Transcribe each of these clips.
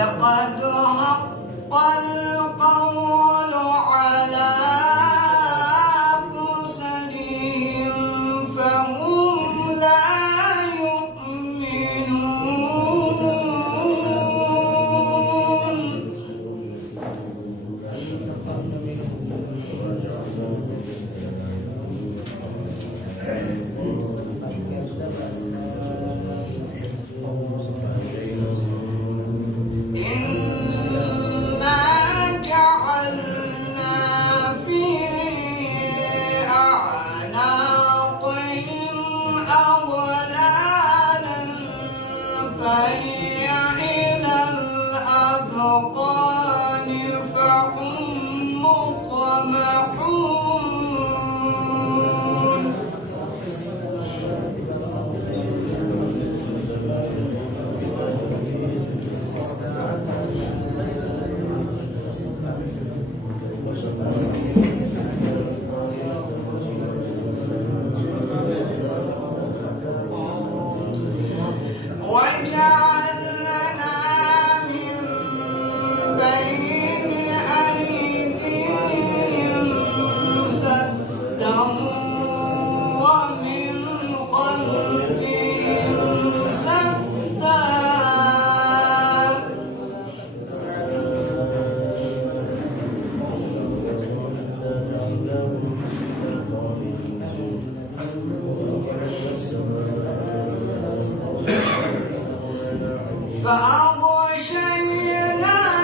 لقد حق القول على أكثرهم فهم لا يؤمنون. فهي إلى الأذقان فهم مقمحون. وجعلنا من بين أيديهم سدا ومن خلفهم سدا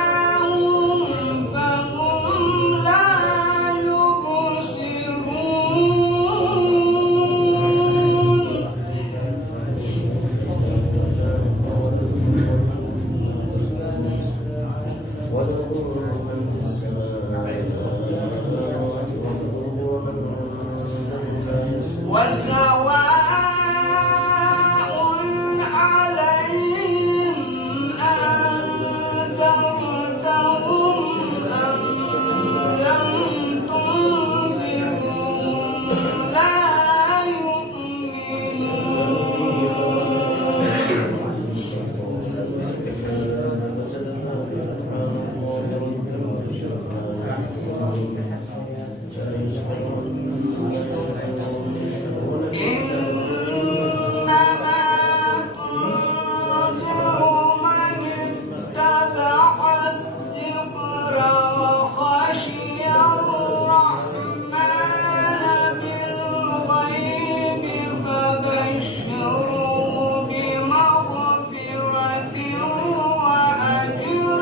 فأغشيناهم فهم لا يبصرون. وسواء عليهم أنذرتهم أم لم تنذرهم لا إنما تنذر من اتبع الذكر وخشي الرحمن بالغيب فبشره بمغفرة وأجر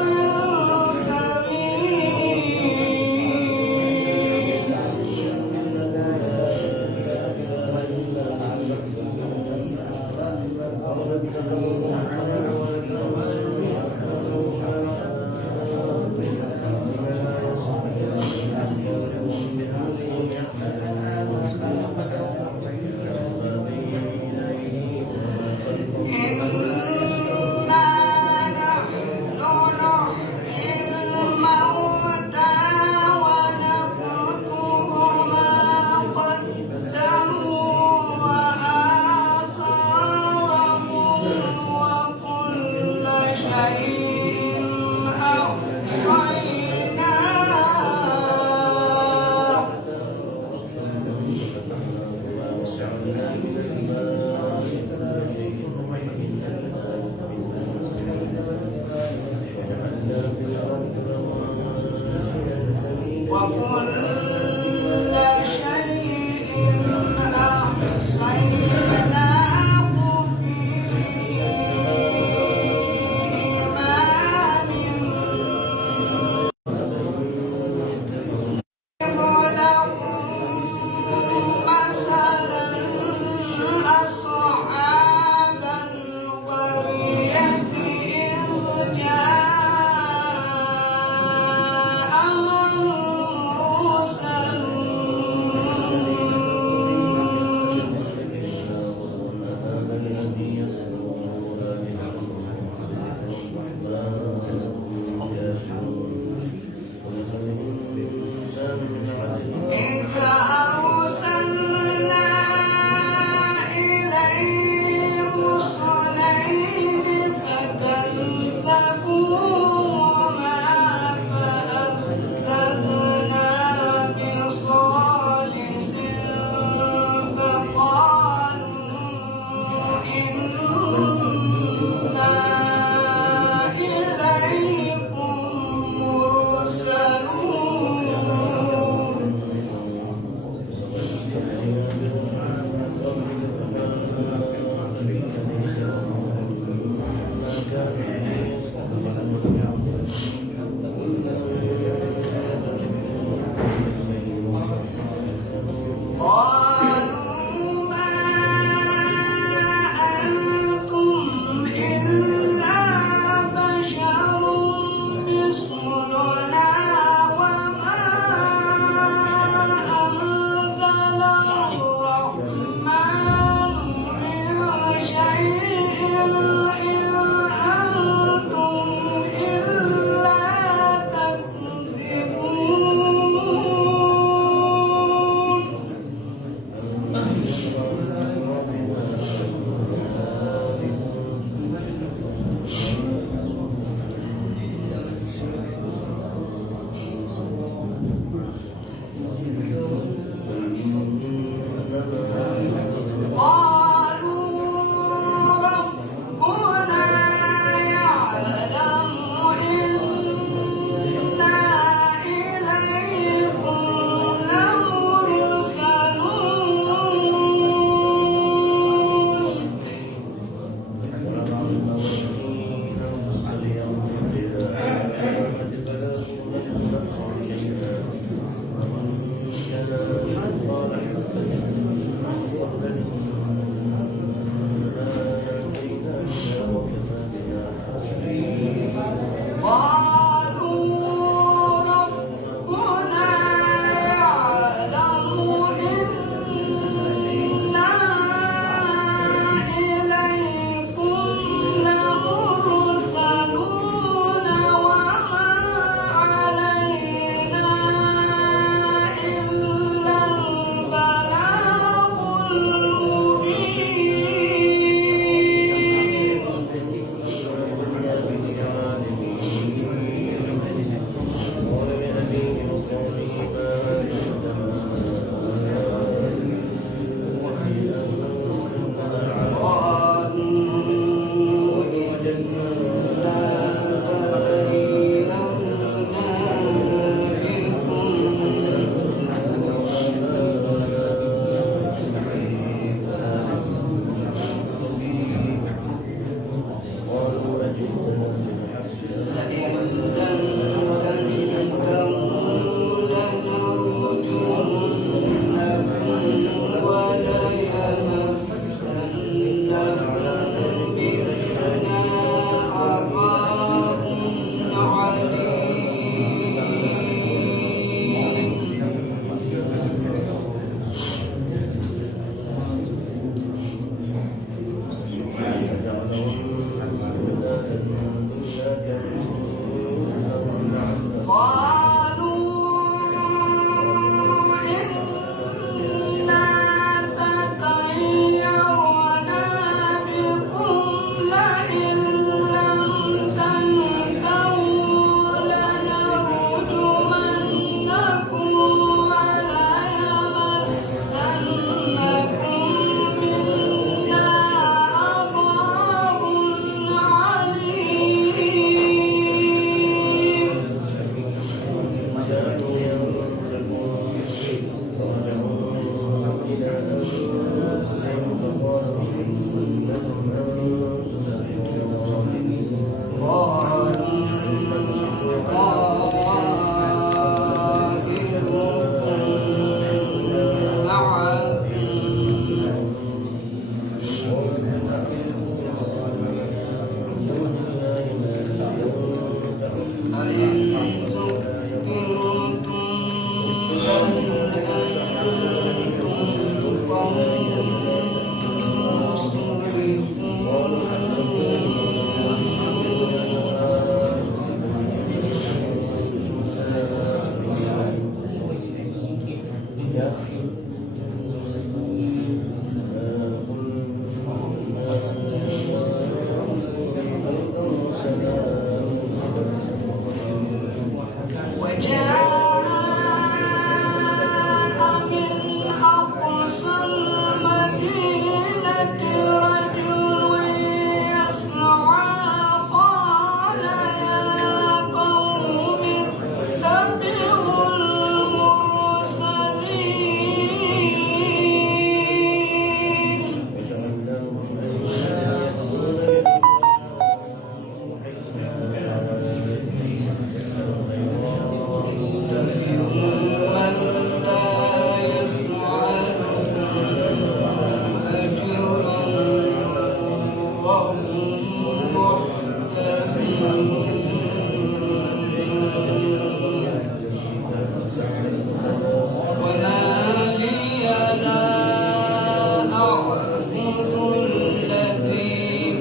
الذي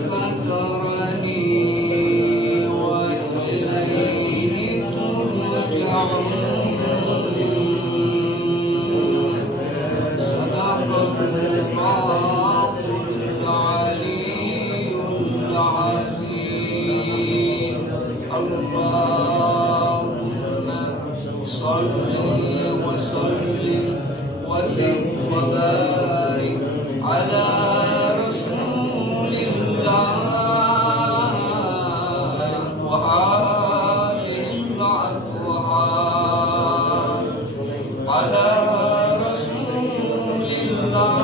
فطرني وإليه ترجعون. صدق الله العلي العظيم. اللهم صل وسلم وزد وبارك على رسول الله وآله الأطهار. على رسول الله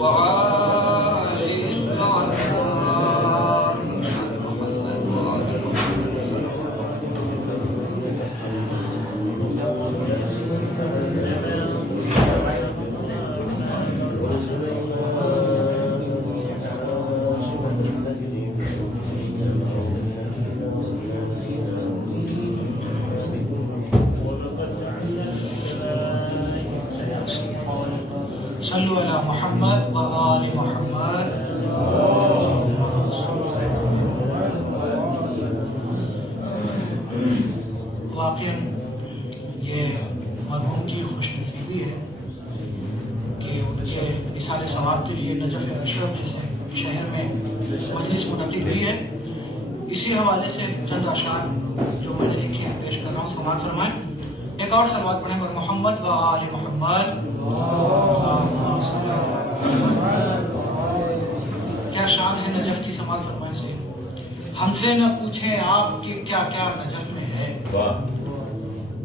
وآله الأطهار. صلو علی محمد و آل محمد. واقعاً یہ مرحوم کی خوش نصیبی ہے کہ اسے اصحال ثواب کے لیے نجف اشرف جیسے شہر میں مجلس منعقد ہوئی ہے. اسی حوالے سے چند اشعار جو میں نے لکھے ہیں پیش کر رہا ہوں، سماعت فرمائیں. ایک اور سلوات پڑھیں بر محمد و آل محمد. کیا شان ہے نجف کی، سماعت فرمائیں سے. ہم سے نہ پوچھیں آپ کی کیا کیا نجف میں ہے،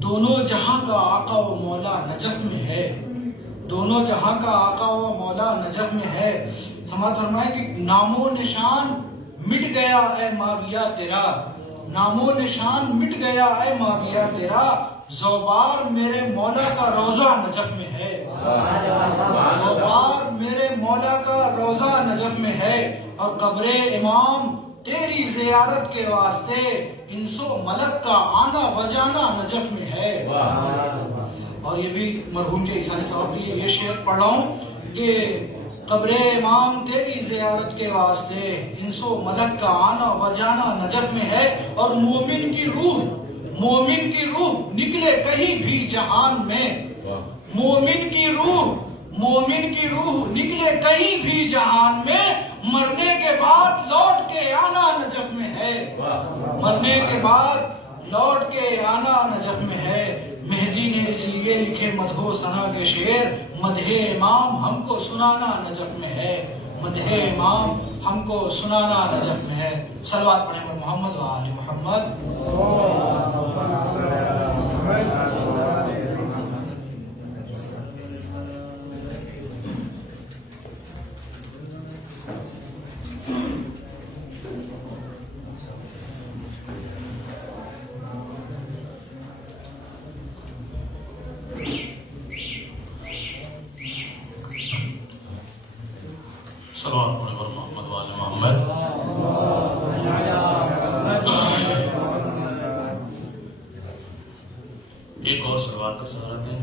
دونوں جہاں کا آقا و مولا نجف میں ہے. دونوں جہاں کا آقا و مولا نجف میں ہے. سماعت فرمائیں کہ نام و نشان مٹ گیا اے ماویہ تیرا. نام و نشان مٹ گیا اے ماویہ تیرا. زوبار میرے مولا کا روزہ نجف میں ہے. زوبار میرے مولا کا روزہ نجف میں ہے. اور قبر امام تیری زیارت کے واسطے انس و ملک کا آنا و جانا نجف میں ہے. اور یہ بھی مرحوم کے اصحال ثواب کے لیے یہ شعر پڑھ رہا ہوں کہ قبر امام تیری زیارت کے واسطے انس و ملک کا آنا و جانا نجف میں ہے. اور مومن کی روح نکلے کہیں بھی جہان میں. مومن کی روح نکلے کہیں بھی جہان میں. مرنے کے بعد لوٹ کے آنا نجف میں ہے. مرنے کے بعد لوٹ کے آنا نجف میں ہے. مہدی نے اس لیے لکھے مدح و ثنا کے شعر، مدح امام ہم کو سنانا نجف میں ہے. مدح امام ہم کو سنانا نجف میں ہے. صلوات پڑھیں پر محمد و آل محمد. صلوات پڑھیں پر محمد و آل محمد. ایک اور صلوات کا سہارا دیں.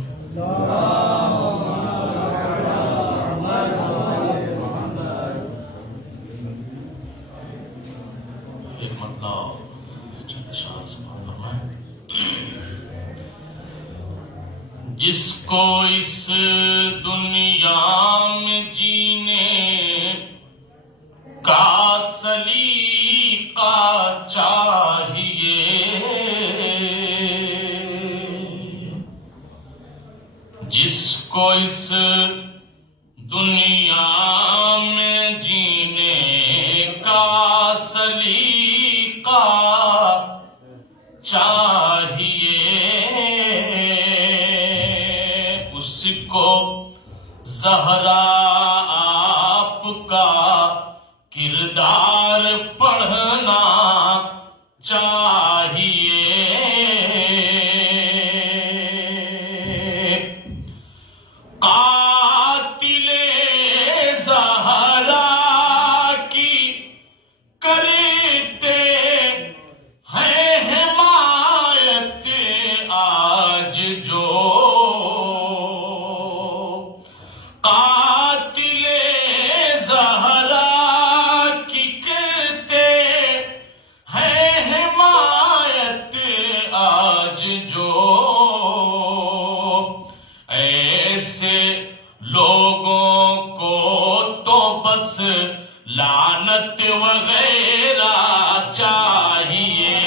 ایک مطلب چند اشعار سماعت فرمائیں. جس کو اس دنیا میں جینے کا سلیقہ چاہیے، جس کو اس دنیا میں جینے کا سلیقہ چاہیے، اس کو زہرا آپ کا کردار پڑھنا چاہیے. قاتل زہرا کی کرتے ہیں حمایت آج جو، قاتل بس لعنت وغیرہ چاہیے.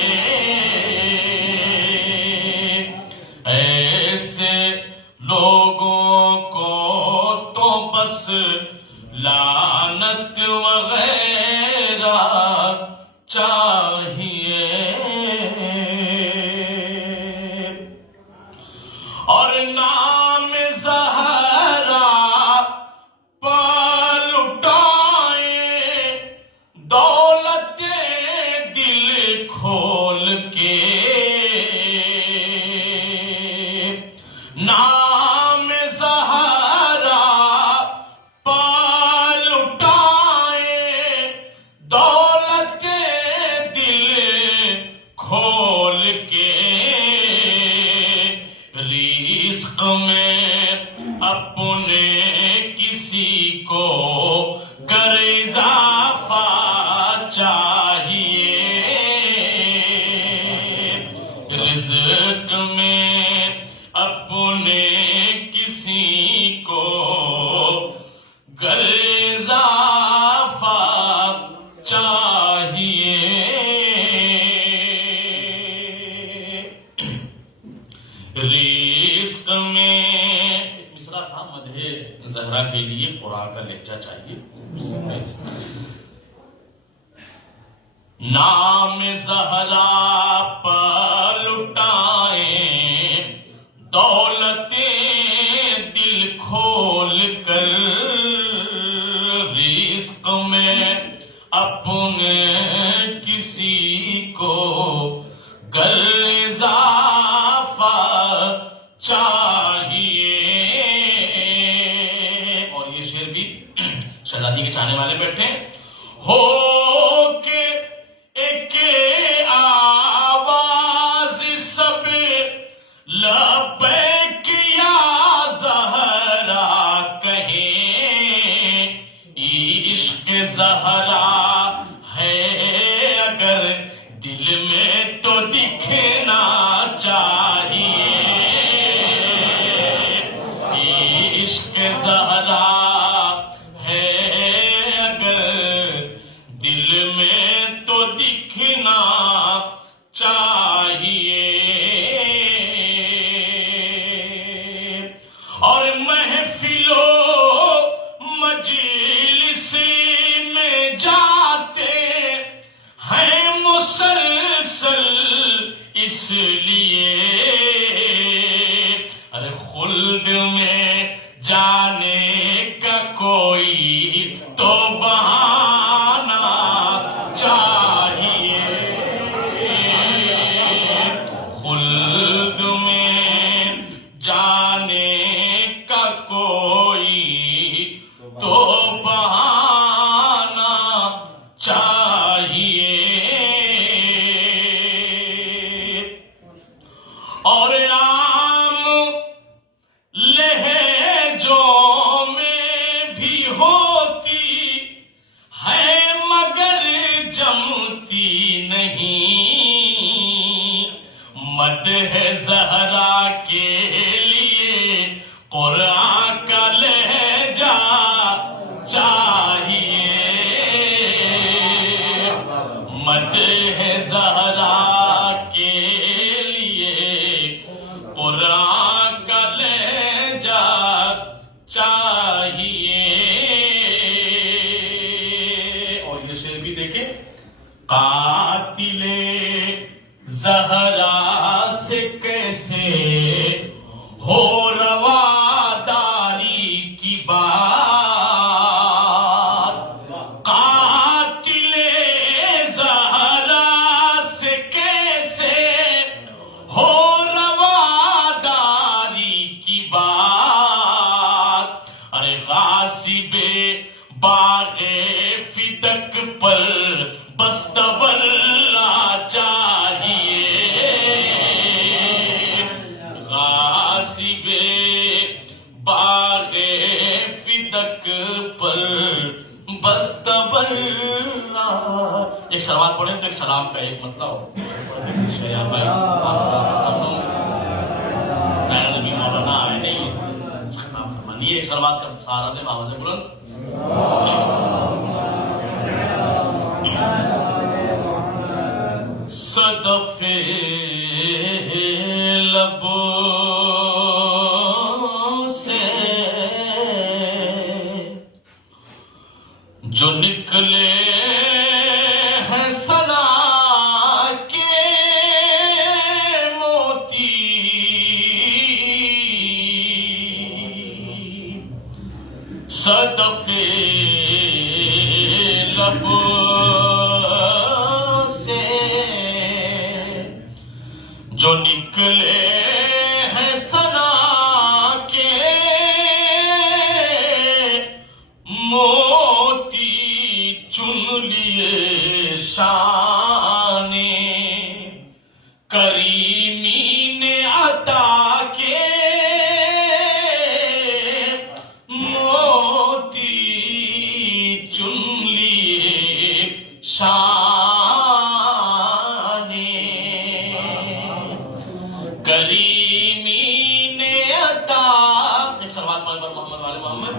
ایسے لوگوں کو تو بس لعنت وغیرہ چاہیے. اور نام زہرا پر لٹائیں دولت دل کھول کے. نام زہرا پر لٹائیں دولت دل کھول کے. رزق میں اپنے کسی کو گر اضافہ چاہیے. رزق میں اپنے کسی کو گر اضافہ چاہیے. رزق میں ایک مصرع تھا مدح زہرا کے لیے قرآن کا لہجہ چاہیے. نام زہرا پر لٹائیں دولت دل کھول کر. رزق میں اپنے کسی کو گر اضافہ چاہیے. اور یہ شعر بھی شہزادی کے چاہنے والے بیٹھے. ہو کے ایک آواز سب لبیک یا زہرا کہیں. عشق زہرا ہے اگر دل میں تو دکھنا چاہیے. عشق زہرا ہے اگر دل میں تو دکھنا چاہیے. اور محفلوں مجلس میں جاتے ہیں مسلسل اس لیے. ارے خلد میں جانے کا کوئی تو بہانہ چاہیے. خلد میں جانے کا کوئی تو بہانہ چاہیے. اور عام لہجوں میں بھی ہوتی ہے مگر جمتی نہیں. مدح زہرا کے لیے قرآن کا لہجہ چاہیے. مدح زہرا کے لیے قرآن کا لہجہ چاہیے. اور یہ شعر بھی دیکھیں. قاتل زہرا سے کیسے ہو رواداری کی بات. قاتل زہرا سے کیسے ہو رواداری کی بات. ارے غاصب باغ فدق پر بستولہ چاہیے. غاصب باغ فدق پر بستولہ. ایک سلوات پڑھیں تو ایک سلام کا ایک مطلب ہو. شیعہ بھائی مولانا آئے نہیں ایک سلوات کا سہارا دے بابا سے بلند. صدف لبوں سے جو نکلے ہیں ثنا کے موتی، صدف لبوں سے جو نکلے ہیں ثنا کے موتی، چن لیے شان کریمی نے عطا کے موتی، چن لیے شان کریمی نے عطا۔ ایک سلوات پڑھ پر محمد والے محمد۔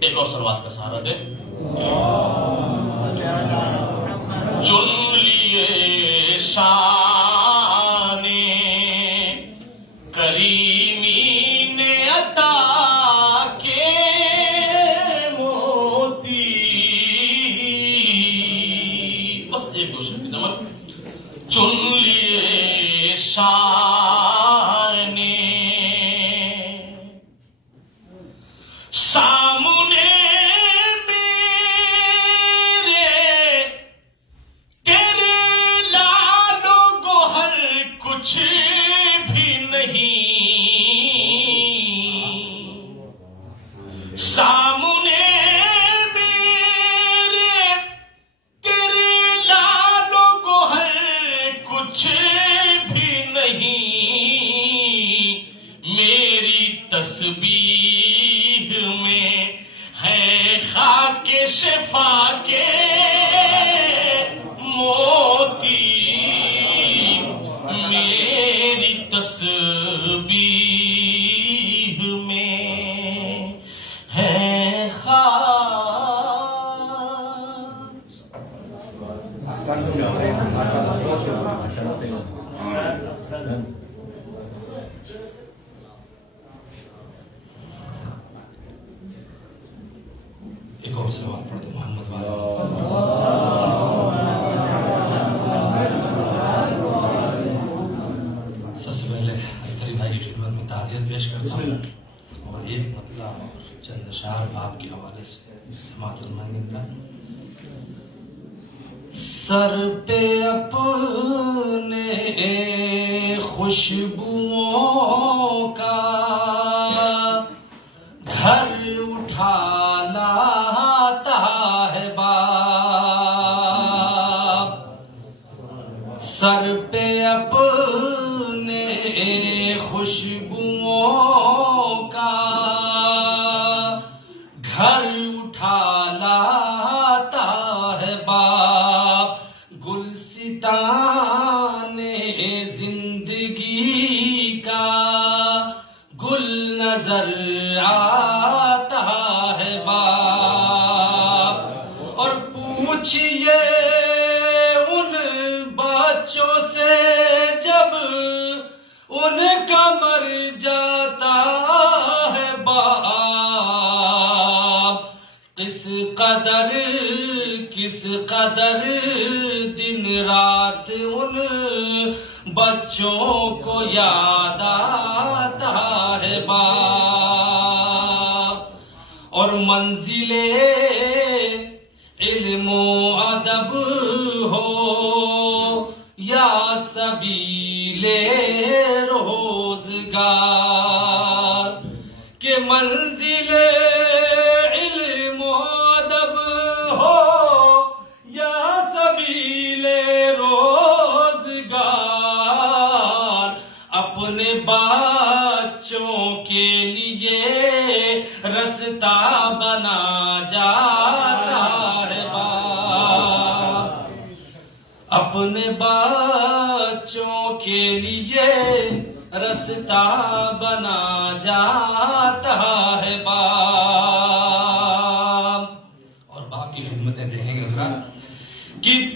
ایک اور سلوات کا سہارا دے۔ چن لیے شان کریمی نے عطا کے موتی، بس ایک دوسرے کی سمجھ، چن لیے شان سامنے میرے تیرے لال و گوہر کچھ بھی نہیں، سامنے میرے تیرے لال و گوہر کچھ بھی نہیں، میری تسبیح میں ہے خاک شفا کے موتی، میری تسبیح میں ہے ایک اور سلوات پڑھتے محمد والے۔ سب سے پہلے عسکری بھائی کی خدمت میں تعزیت پیش کرتا ہوں اور ایک مطلب چند اشعار آپ کے حوالے سے سماعت فرمائیں گے۔ سر پہ اپنے خوشبوؤں کا گھر اٹھا لاتا ہے باپ، سر پہ اپنے خوشبوؤں کا گھر اٹھا لاتا ہے باپ، گلستان زندگی کا گل نظر آتا ہے باپ، اور پوچھئے ان بچوں سے جب ان کا مر جاتا ہے باپ، کس قدر دن رات ان بچوں کو یاد آتا ہے باپ، اور منزل علم و ادب ہو یا سبیل روزگار، کہ منزل علم و ادب ہو یا سبیل روزگار، اپنے بچوں کے لیے رستہ بنا جاتا ہے باپ، اپنے بچوں کے لیے رستہ بنا جاتا ہے باپ،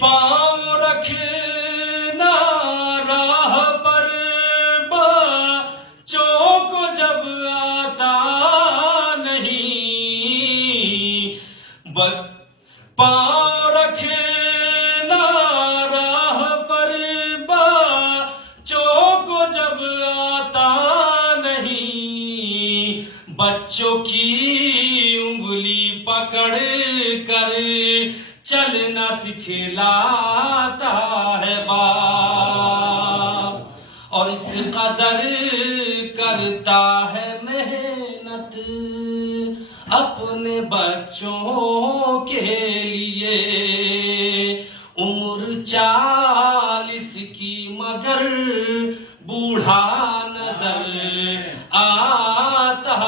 پاؤں رکھنا راہ پر بچوں کو جب آتا نہیں، پاؤں رکھنا راہ پر بچوں کو جب آتا نہیں، بچوں کی انگلی پکڑ کر چلنا سکھلاتا ہے باپ، اور اس قدر کرتا ہے محنت اپنے بچوں کے لیے، عمر 40 کی مگر بوڑھا نظر آتا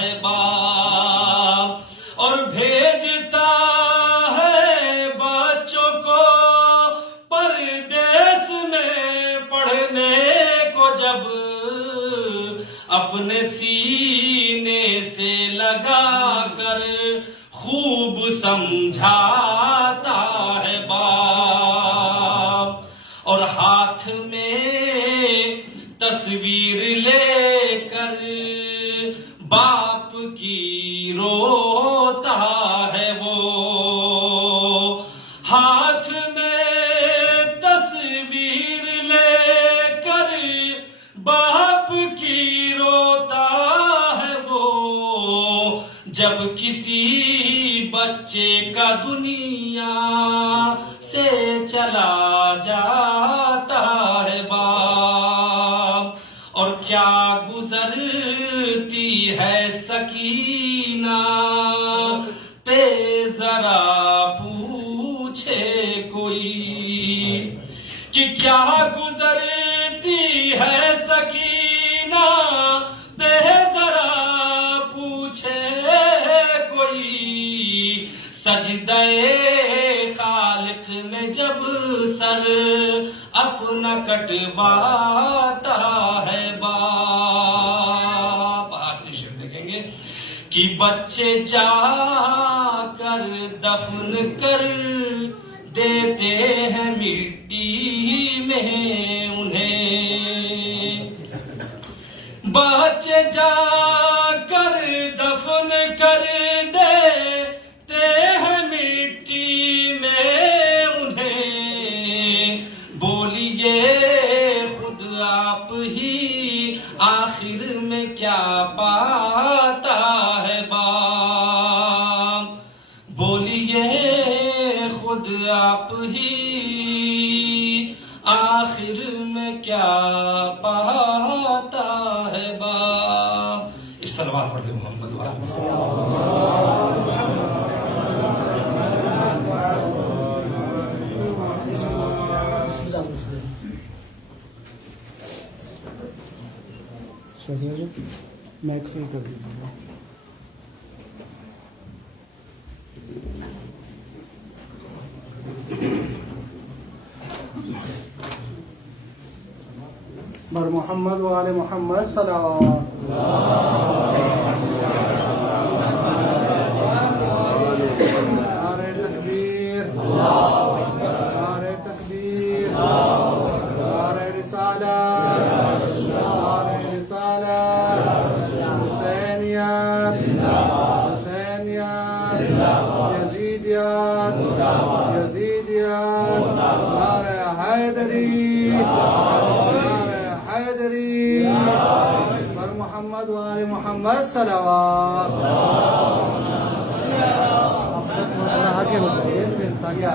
ہے باپ، اور بھیجتا ہے بچوں کو پردیس میں پڑھنے کو، جب اپنے سینے سے لگا کر خوب سمجھاتا ہے باپ، اور ہاتھ میں تصویر لے کر باپ کی روتا ہے وہ، ہاتھ میں تصویر لے کر باپ کی روتا ہے وہ، جب کسی بچے کا دنیا سے چلا جاتا ہے باپ، اور کیا گزرتی ہے سکینہ پہ ذرا پوچھے کوئی، کہ کیا گزرتی ہے سکینہ پہ ذرا پوچھے کوئی، سجدہ خالق میں جب سر اپنا کٹواتا ہے باپ۔ آخری شعر دیکھیں گے کہ بچے جا کر دفن کر دیتے ہیں مٹی میں انہیں، بچے جا کر دفن کر دیتے ہیں مٹی میں انہیں، بولیے خود آپ ہی آخر میں کیا پاتا ہے باپ، بولیے خود آپ ہی آخر میں کیا پاتا ہے باپ۔ اس سلوات پڑھ کے محمد میک سے کر دیجیے۔ بر محمد و آل محمد صلوات۔ نعرہ تکبیر، نعرہ تکبیر، نعرہ رسالت، نعرہ رسالت، حسینیت، حسینیت، یزیدیت، یزیدیت، نعرہ حیدری، بر محمد و آل محمد صلوات۔ تھوڑا آگے ہو جائیے تاکہ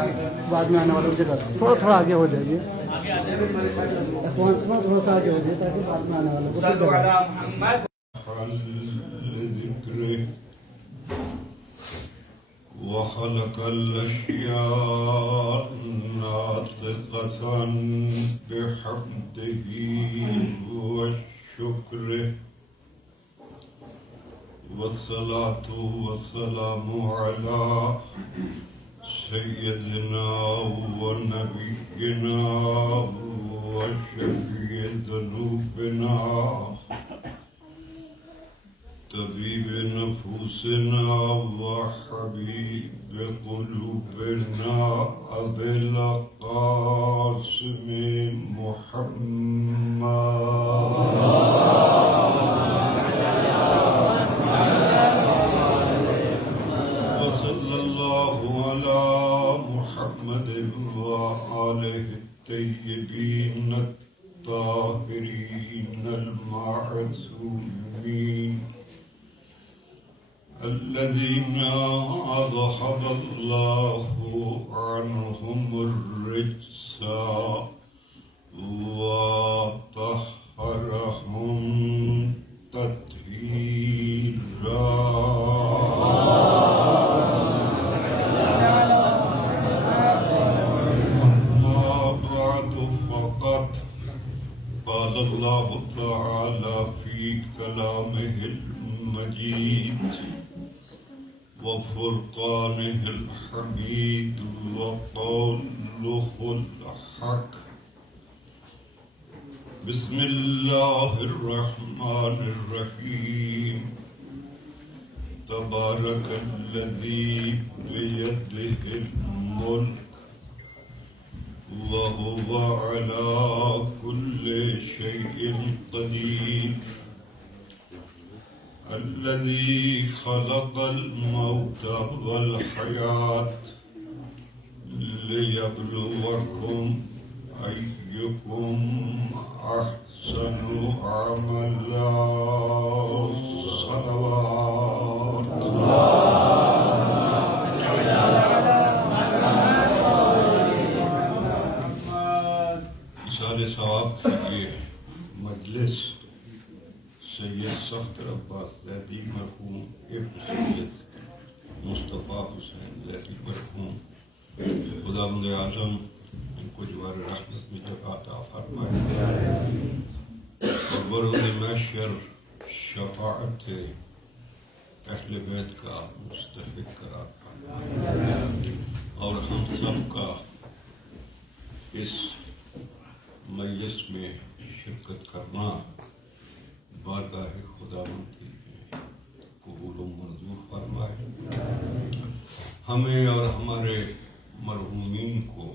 بعد میں آنے والوں کی جگہ تھوڑا آگے ہو جائیے، تھوڑا سا آگے ہو جائیے تاکہ بعد میں آنے والوں کو وخلق الأشياء ناطقة بحمده وشكره، والصلاة والسلام على سيدنا ونبينا وشفيع ذنوبنا طبيب نفوسنا وحبيب قلوبنا أبي القاسم وصلى الله على محمد وآله الطيبين الطاهرين المعصومين الذين أذهب الله عنهم الرجس وطهرهم تطهيرا. أما بعد فقد قال الله تعالى في كلامه المجيد وفرقانه الحميد وقوله الحق. بسم الله الرحمن الرحيم. تبارك الذي بيده الملك وهو على كل شيء قدير. الذي خلق الموت والحياة ليبلوكم أيكم أحسن عملا. صلوات اشارے ثواب کی یہ مجلس سید صفدر عباس زیدی مرحوم ابن سید مصطفیٰ حسین زیدی مرحوم، خداوند عالم ان کو جوار رحمت میں جگہ عطا فرمائے اور بروز محشر شفاعت اہل بیت کا مستحق قرار فرمائے اور ہم سب کا اس مجلس میں شرکت کرنا بارگاہ خداوند کی قبول و منظور فرمائے. ہمیں اور ہمارے مرحومین کو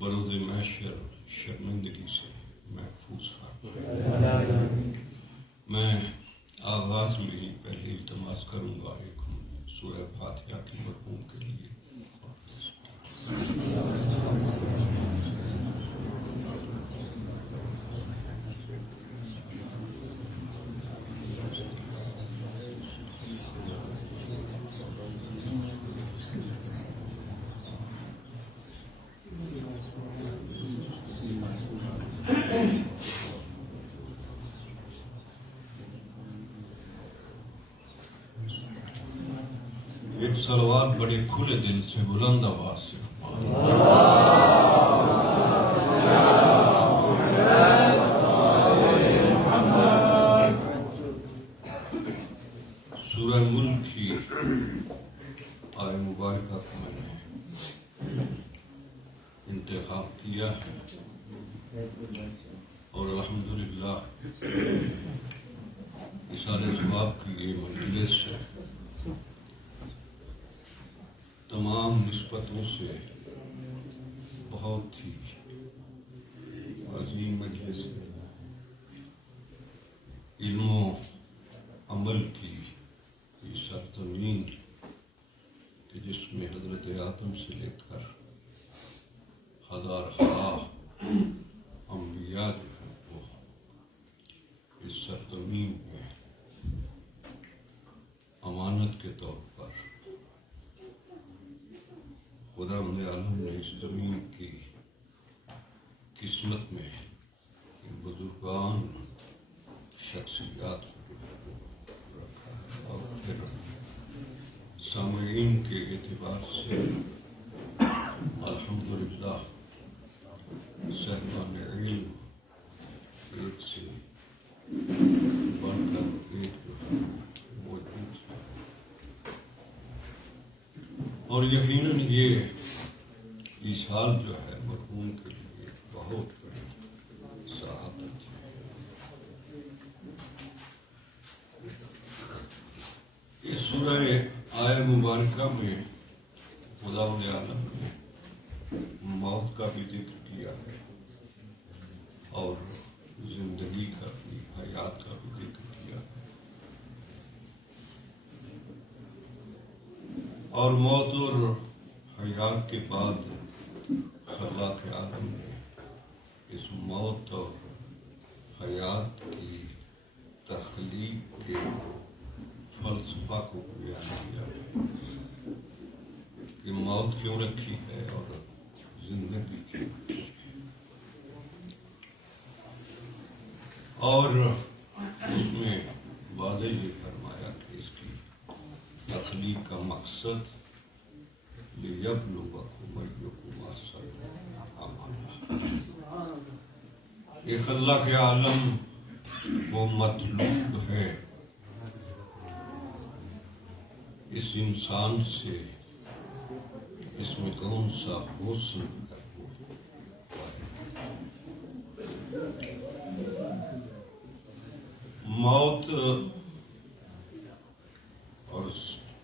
بروز محشر شرمندگی سے محفوظ فرمائے. میں آغاز میں ہی پہلے التماس کروں گا ایک سورہ فاتحہ کی مرحوم کے لیے. ایک صلوات بڑے کھلے دل سے بلند آواز سے سورہ ملک کی آیہ مبارکہ کو میں نے انتخاب کیا ہے اور الحمدللہ اشارے ثواب کی یہ مجلس ہے تمام نسبتوں سے بہت ہی عظیم مجلس ہے. علم و عمل کی یہ سرزمین کہ جس میں حضرت آدم سے لے کر ہزارہا انبیاء جو ہیں وہ اس سرزمین میں امانت کے طور پر خداوند عالم نے اس زمین کی قسمت میں ان بزرگان شخصیات کو رکھا ہے اور پھر سامعین کے اعتبار سے الحمدللہ صاحبان علم ایک سے بڑھ کر ایک جو ہے موجود ہے اور یقیناً یہ اشعال جو ہے مرحوم کے لیے بہت بڑی سعادت ہے. سورہ آیہ مبارکہ میں خدا عالم نے موت کا بھی ذکر کیا ہے اور زندگی کا بھی، حیات کا بھی ذکر کیا ہے، اور موت اور حیات کے بعد خلاق عالم نے اس موت اور حیات کی تخلیق کے فلسفہ کو بیان کیا ہے کہ موت کیوں رکھی ہے اور زندگی کیوں رکھی ہے، اور اس میں واضح یہ فرمایا کہ اس کی تخلیق کا مقصد لِيَبْلُوَكُمْ أَيُّكُمْ أَحْسَنُ عَمَلًا، یہ خلاق عالم وہ مطلوب ہے اس انسان سے، اس میں کون سا حسن ہے وہ۔ موت اور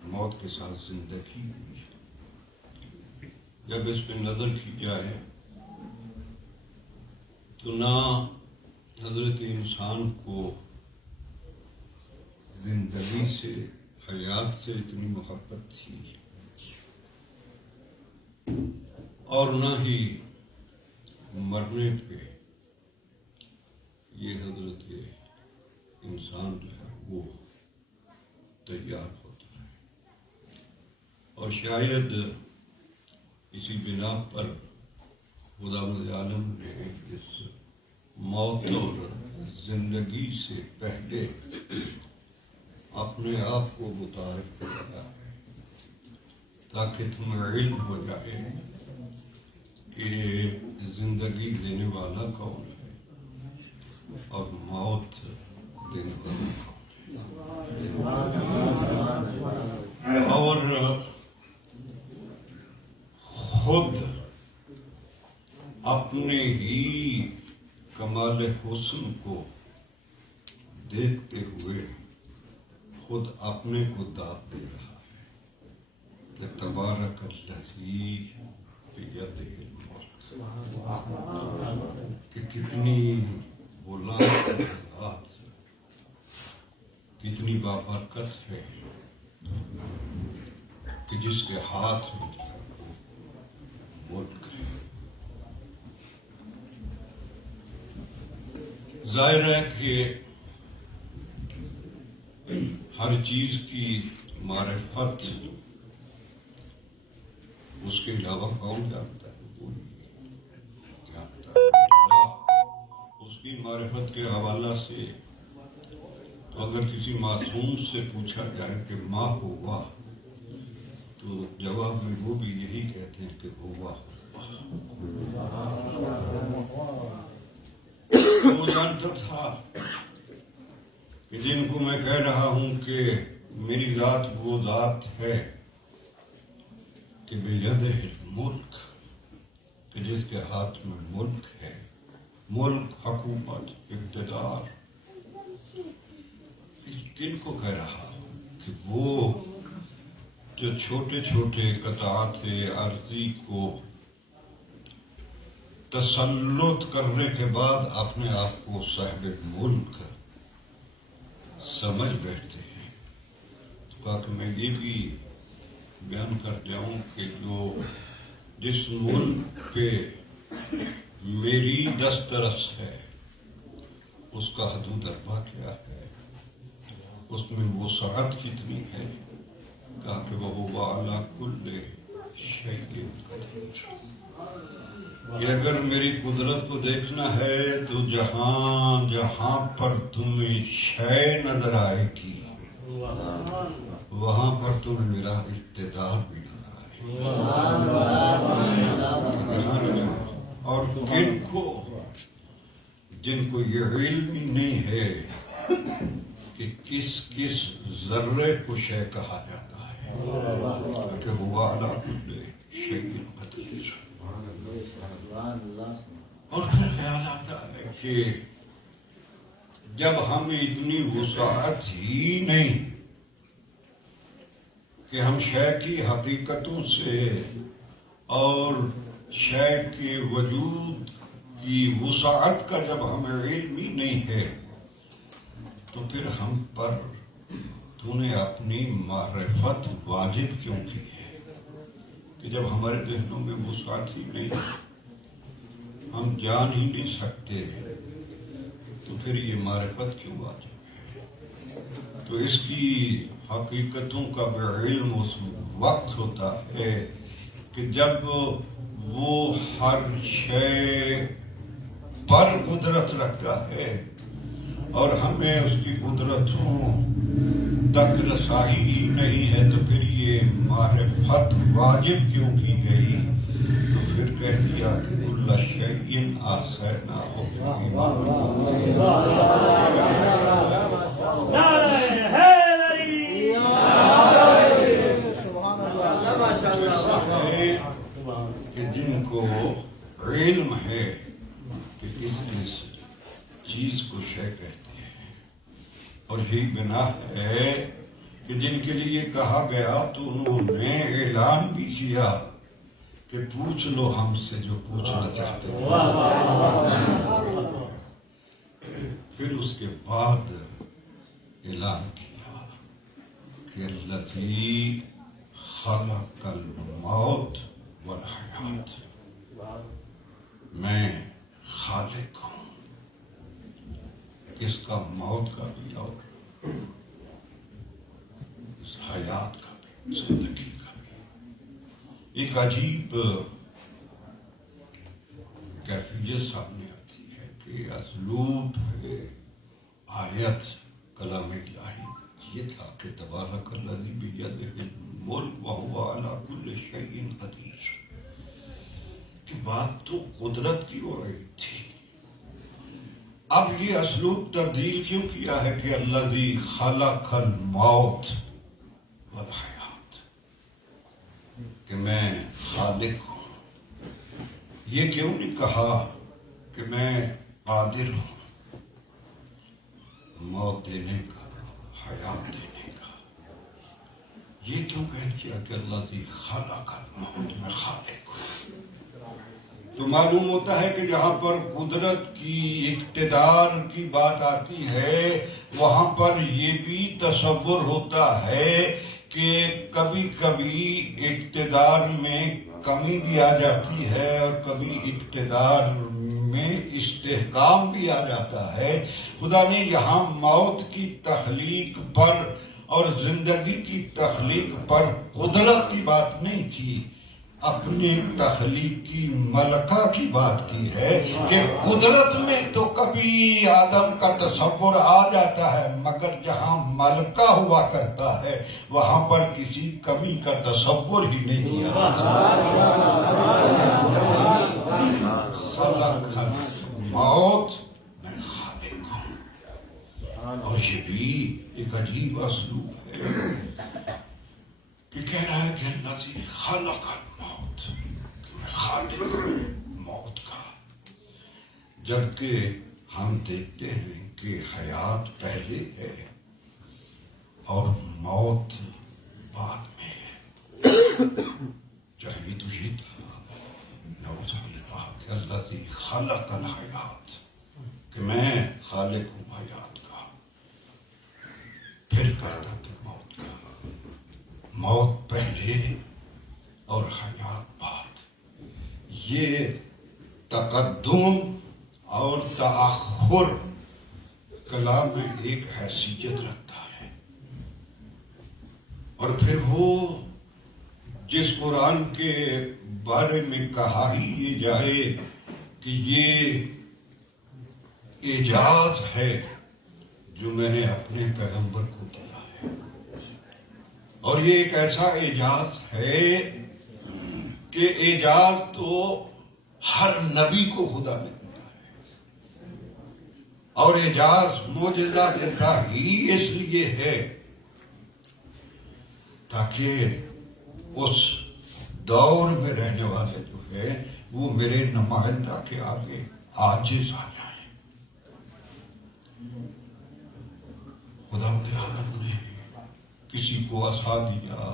موت کے ساتھ زندگی بھی، جب اس پہ نظر کی جائے تو نہ حضرت انسان کو زندگی سے، حیات سے اتنی محبت تھی، اور نہ ہی مرنے پہ یہ حضرت انسان جو ہے وہ تیار ہوتا ہے، اور شاید اسی بنا پر خدا عالم نے اس موت اور زندگی سے پہلے اپنے آپ کو متعارف کرایا ہے تاکہ تمہیں علم ہو جائے کہ زندگی دینے والا کون ہے اور موت دینے والا کون ہے، اور خود اپنے ہی کمال حسن کو دیکھتے ہوئے خود اپنے کو داد دے رہا ہے کہ تبارک الذی بیدہ الملک، کہ کتنی بلند ذات، کتنی بابرکت ہے کہ جس کے ہاتھ میں ملک ہے۔ ظاہر ہے کہ ہر چیز کی معرفت اس کے علاوہ کون جانتا ہے؟ وہ جانتا ہے اللہ۔ اس کی معرفت کے حوالہ سے تو اگر کسی معصوم سے پوچھا جائے کہ ماں ہوا، تو جواب میں وہ بھی یہی کہتے ہیں کہ ہوا۔ وہ جانتا تھا کہ جن کو میں کہہ رہا ہوں کہ میری ذات وہ ذات ہے کہ بیدہ الملک، کہ جس کے ہاتھ میں ملک ہے، ملک، حکومت، اقتدار۔ کن کو کہہ رہا ہوں کہ وہ جو چھوٹے چھوٹے قطعات عرضی کو تسلط کرنے کے بعد اپنے آپ کو صاحب ملک سمجھ بیٹھتے ہیں، تو کہا کہ میں یہ بھی بیان کر جاؤں کہ جس ملک پہ میری دسترس ہے اس کا حدود اربا کیا ہے، اس میں وسعت کتنی ہے، کہا کہ وہ علی کل شیء قدیر، کہ اگر میری قدرت کو دیکھنا ہے تو جہاں جہاں پر تمہیں شے نظر آئے گی وہاں پر تمہیں میرا اقتدار بھی نظر آئے گا۔ اور کن کو، جن کو یہ علم ہی نہیں ہے کہ کس کس ذرے کو شے کہا جاتا ہے، کہ ہوا علی کل شیء قدیر۔ اور پھر خیال آتا ہے کہ جب ہمیں اتنی وسعت ہی نہیں کہ ہم شے کی حقیقتوں سے اور شے کے وجود کی وسعت کا جب ہمیں علم ہی نہیں ہے تو پھر ہم پر تو نے اپنی معرفت واجب کیوں کی ہے کہ جب ہمارے ذہنوں میں وسعت ہی نہیں، ہم جان ہی نہیں سکتے، تو پھر یہ معرفت کیوں واجب ہے؟ تو اس کی حقیقتوں کا علم اس وقت ہوتا ہے کہ جب وہ ہر شے پر قدرت رکھتا ہے اور ہمیں اس کی قدرتوں تک رسائی ہی نہیں ہے، تو پھر یہ معرفت واجب کیوں کی گئی؟ تو پھر کہہ دیا کہ کل شیء احصیناہ فی کہ جن کو علم ہے کہ اس چیز کو شے کہتے ہیں، اور یہی بنا ہے کہ جن کے لیے کہا گیا تو انہوں نے اعلان بھی کیا کہ پوچھ لو ہم سے جو پوچھنا چاہتے ہیں۔ پھر اس کے بعد اعلان کیا کہ الذی خلق الموت والحیات، میں خالق ہوں، کس کا؟ موت کا بھی اور اس حیات کا بھی، زندگی کا بھی۔ ایک عجیب کیفیت سامنے آتی ہے کہ اسلوب آیت کلام الہی یہ تھا کہ تبارک الذی بیدہ الملک وہو علی کل شیء قدیر، کہ بات تو قدرت کی ہو رہی تھی، اب یہ اسلوب تبدیل کیوں کیا ہے کہ الذی خلق الموت والحیات، کہ میں خالق ہوں؟ یہ کیوں نہیں کہا کہ میں قادر ہوں موت دینے کا، حیات دینے کا؟ یہ کیوں کہہ دیا کہ الذی خلق الموت، میں خالق ہوں؟ تو معلوم ہوتا ہے کہ جہاں پر قدرت کی اقتدار کی بات آتی ہے وہاں پر یہ بھی تصور ہوتا ہے کہ کبھی کبھی اقتدار میں کمی بھی آ جاتی ہے اور کبھی اقتدار میں استحکام بھی آ جاتا ہے۔ خدا نے یہاں موت کی تخلیق پر اور زندگی کی تخلیق پر قدرت کی بات نہیں کی، اپنی تخلیقی ملکہ کی بات کی ہے کہ قدرت میں تو کبھی آدم کا تصور آ جاتا ہے، مگر جہاں ملکہ ہوا کرتا ہے وہاں پر کسی کمی کا تصور ہی نہیں کیا خلق الموت، میں خالق ہوں۔ اور یہ بھی ایک عجیب اسلوب ہے کہ کہہ رہا ہے کہ الذی خلق الموت، کہ میں خالق ہوں موت کا، جبکہ ہم دیکھتے ہیں کہ حیات پہلے ہے اور موت بعد میں ہے۔ چاہیے تو یہ تھا نعوذ باللہ کہ الذی خلق الحیات، کہ میں خالق ہوں حیات کا، پھر کہتا کہ موت کا، موت پہلے اور حیات بعد۔ یہ تقدم اور تاخر کلام میں ایک حیثیت رکھتا ہے، اور پھر وہ جس قرآن کے بارے میں کہا ہی یہ جائے کہ یہ اعجاز ہے جو میں نے اپنے پیغمبر کو دیا ہے، اور یہ ایک ایسا اعجاز ہے کہ اعجاز تو ہر نبی کو خدا نے دیا ہے، اور اعجاز معجزہ دیتا ہی اس لیے ہے تاکہ اس دور میں رہنے والے جو ہے وہ میرے نمائندہ کے آگے عاجز آ جائیں۔ خدا نے کسی کو عصا دیا،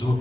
2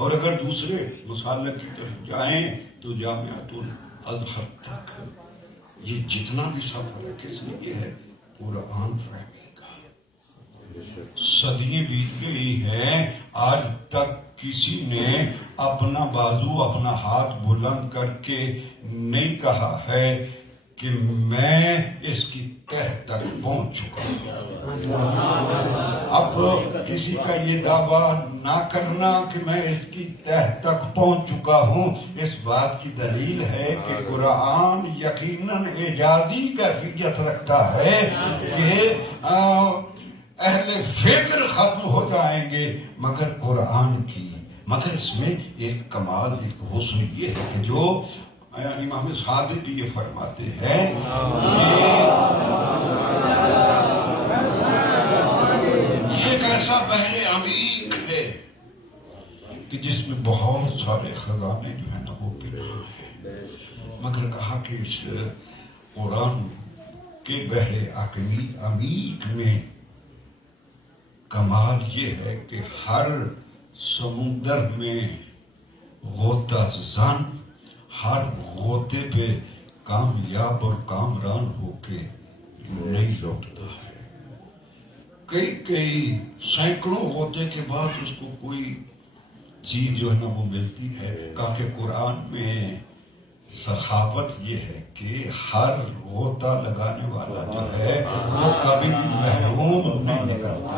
اور اگر دوسرے مسالے کی طرف جائیں تو جامعۃ الازہر تک یہ جتنا بھی سفر ہے کس لیے ہے؟ قرآن فہمی کا۔ صدییں بیت گئی ہیں، آج تک کسی نے اپنا بازو اپنا ہاتھ بلند کر کے نہیں کہا ہے کہ میں اس کی تہ تک پہنچ چکا ہوں۔ اب کسی کا یہ دعویٰ نہ کرنا کہ میں اس کی تہ تک پہنچ چکا ہوں، اس بات کی دلیل ہے کہ قرآن یقیناً اعجازی کیفیت رکھتا ہے کہ اہل فکر ختم ہو جائیں گے مگر قرآن کی، مگر اس میں ایک کمال ایک حسن یہ ہے کہ جو امام صادق بھی یہ فرماتے ہیں یہ ایک ایسا بحر عمیق ہے کہ جس میں بہت سارے خزانے جو ہیں نا وہ پڑے ہیں، مگر کہا کہ اس قرآن کے بحر عمیق میں کمال یہ ہے کہ ہر سمندر میں غوطہ زن ہر غوطے پہ کامیاب اور کامران ہو کے نہیں لوٹتا ہے۔ کئی سینکڑوں غوطے کے بعد اس کو کوئی چیز جو ہے نا وہ ملتی ہے۔ کہا کہ قرآن میں سخاوت یہ ہے کہ ہر غوطہ لگانے والا جو ہے وہ کبھی بھی محروم نہیں نکلتا۔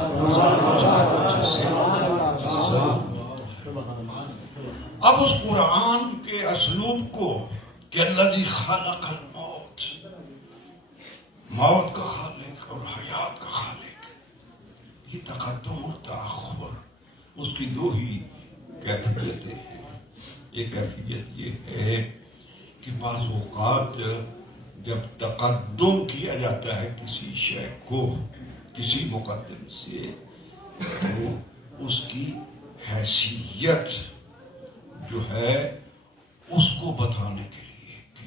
اب اس قرآن کے اسلوب کو کہ الذی خلق الموت، موت کا خالق اور حیات کا خالق، یہ تقدم اور تأخر اس کی دو ہی کیفیتیں ہیں۔ ایک کیفیت یہ ہے کہ بعض اوقات جب تقدم کیا جاتا ہے کسی شے کو کسی مقدم سے تو اس کی حیثیت جو ہے اس کو بتانے کے لیے کہ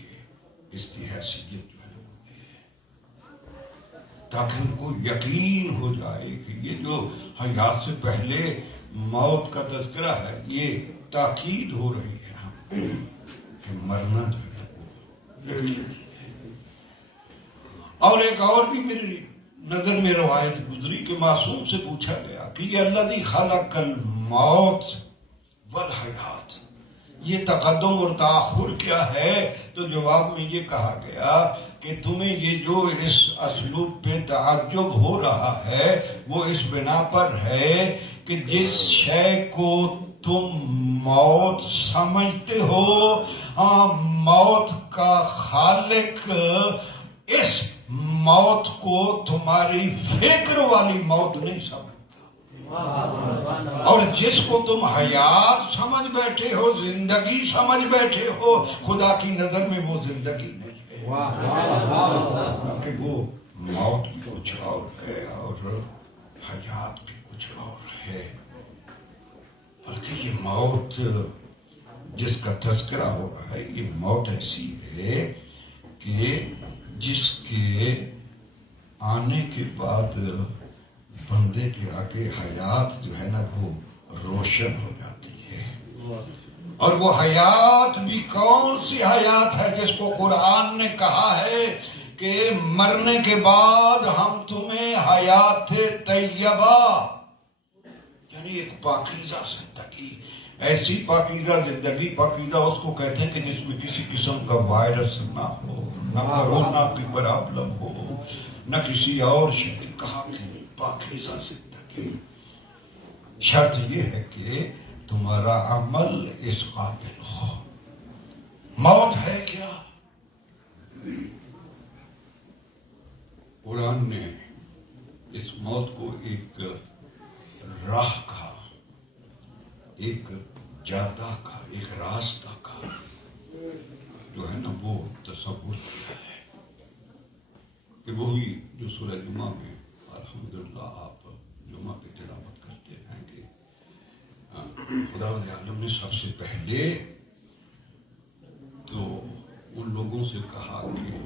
اس کی حیثیت جو ہے وہ یہ ہے، تاکہ ان کو یقین ہو جائے کہ یہ جو حیات سے پہلے موت کا تذکرہ ہے یہ تاکید ہو رہی ہے ہم کہ مرنا جو ہے وہ۔ اور ایک اور بھی میری نظر میں روایت گزری کہ معصوم سے پوچھا گیا کہ یہ الذی خلق الموت والحیات، یہ تقدم اور تاخر کیا ہے؟ تو جواب میں یہ کہا گیا کہ تمہیں یہ جو اس اسلوب پہ تعجب ہو رہا ہے وہ اس بنا پر ہے کہ جس شے کو تم موت سمجھتے ہو موت کا خالق اس موت کو تمہاری فکر والی موت نہیں سمجھتا، اور جس کو تم حیات سمجھ بیٹھے ہو زندگی سمجھ بیٹھے ہو خدا کی نظر میں وہ زندگی نہیں ہے، کہ وہ موت بھی کچھ اور ہے اور حیات بھی کچھ اور ہے۔ بلکہ یہ موت جس کا تذکرہ ہو رہا ہے یہ موت ایسی ہے کہ جس کے آنے کے بعد بندے کے آگے حیات جو ہے نا وہ روشن ہو جاتی ہے، اور وہ حیات بھی کون سی حیات ہے جس کو قرآن نے کہا ہے کہ مرنے کے بعد ہم تمہیں حیات طیبہ، یعنی ایک پاکیزہ زندگی، ایسی پاکیزہ زندگی، پاکیزہ اس کو کہتے ہیں کہ جس میں کسی قسم کا وائرس نہ ہو، نہ کورونا کی پرابلم ہو، نہ کسی اور شکل کہا کہ پاکیزہ زندگی۔ شرط یہ ہے کہ تمہارا عمل اس قابل ہو۔ موت ہے کیا؟ قرآن نے اس موت کو ایک راہ کا، ایک جادہ کا، ایک راستہ کا جو ہے نا وہ تصور کیا ہے کہ وہی جو سورہ جمعہ میں الحمدللہ آپ جمعہ پہ تلاوت کرتے ہیں کہ خداوند عالم نے سب سے پہلے تو ان لوگوں سے کہا کہ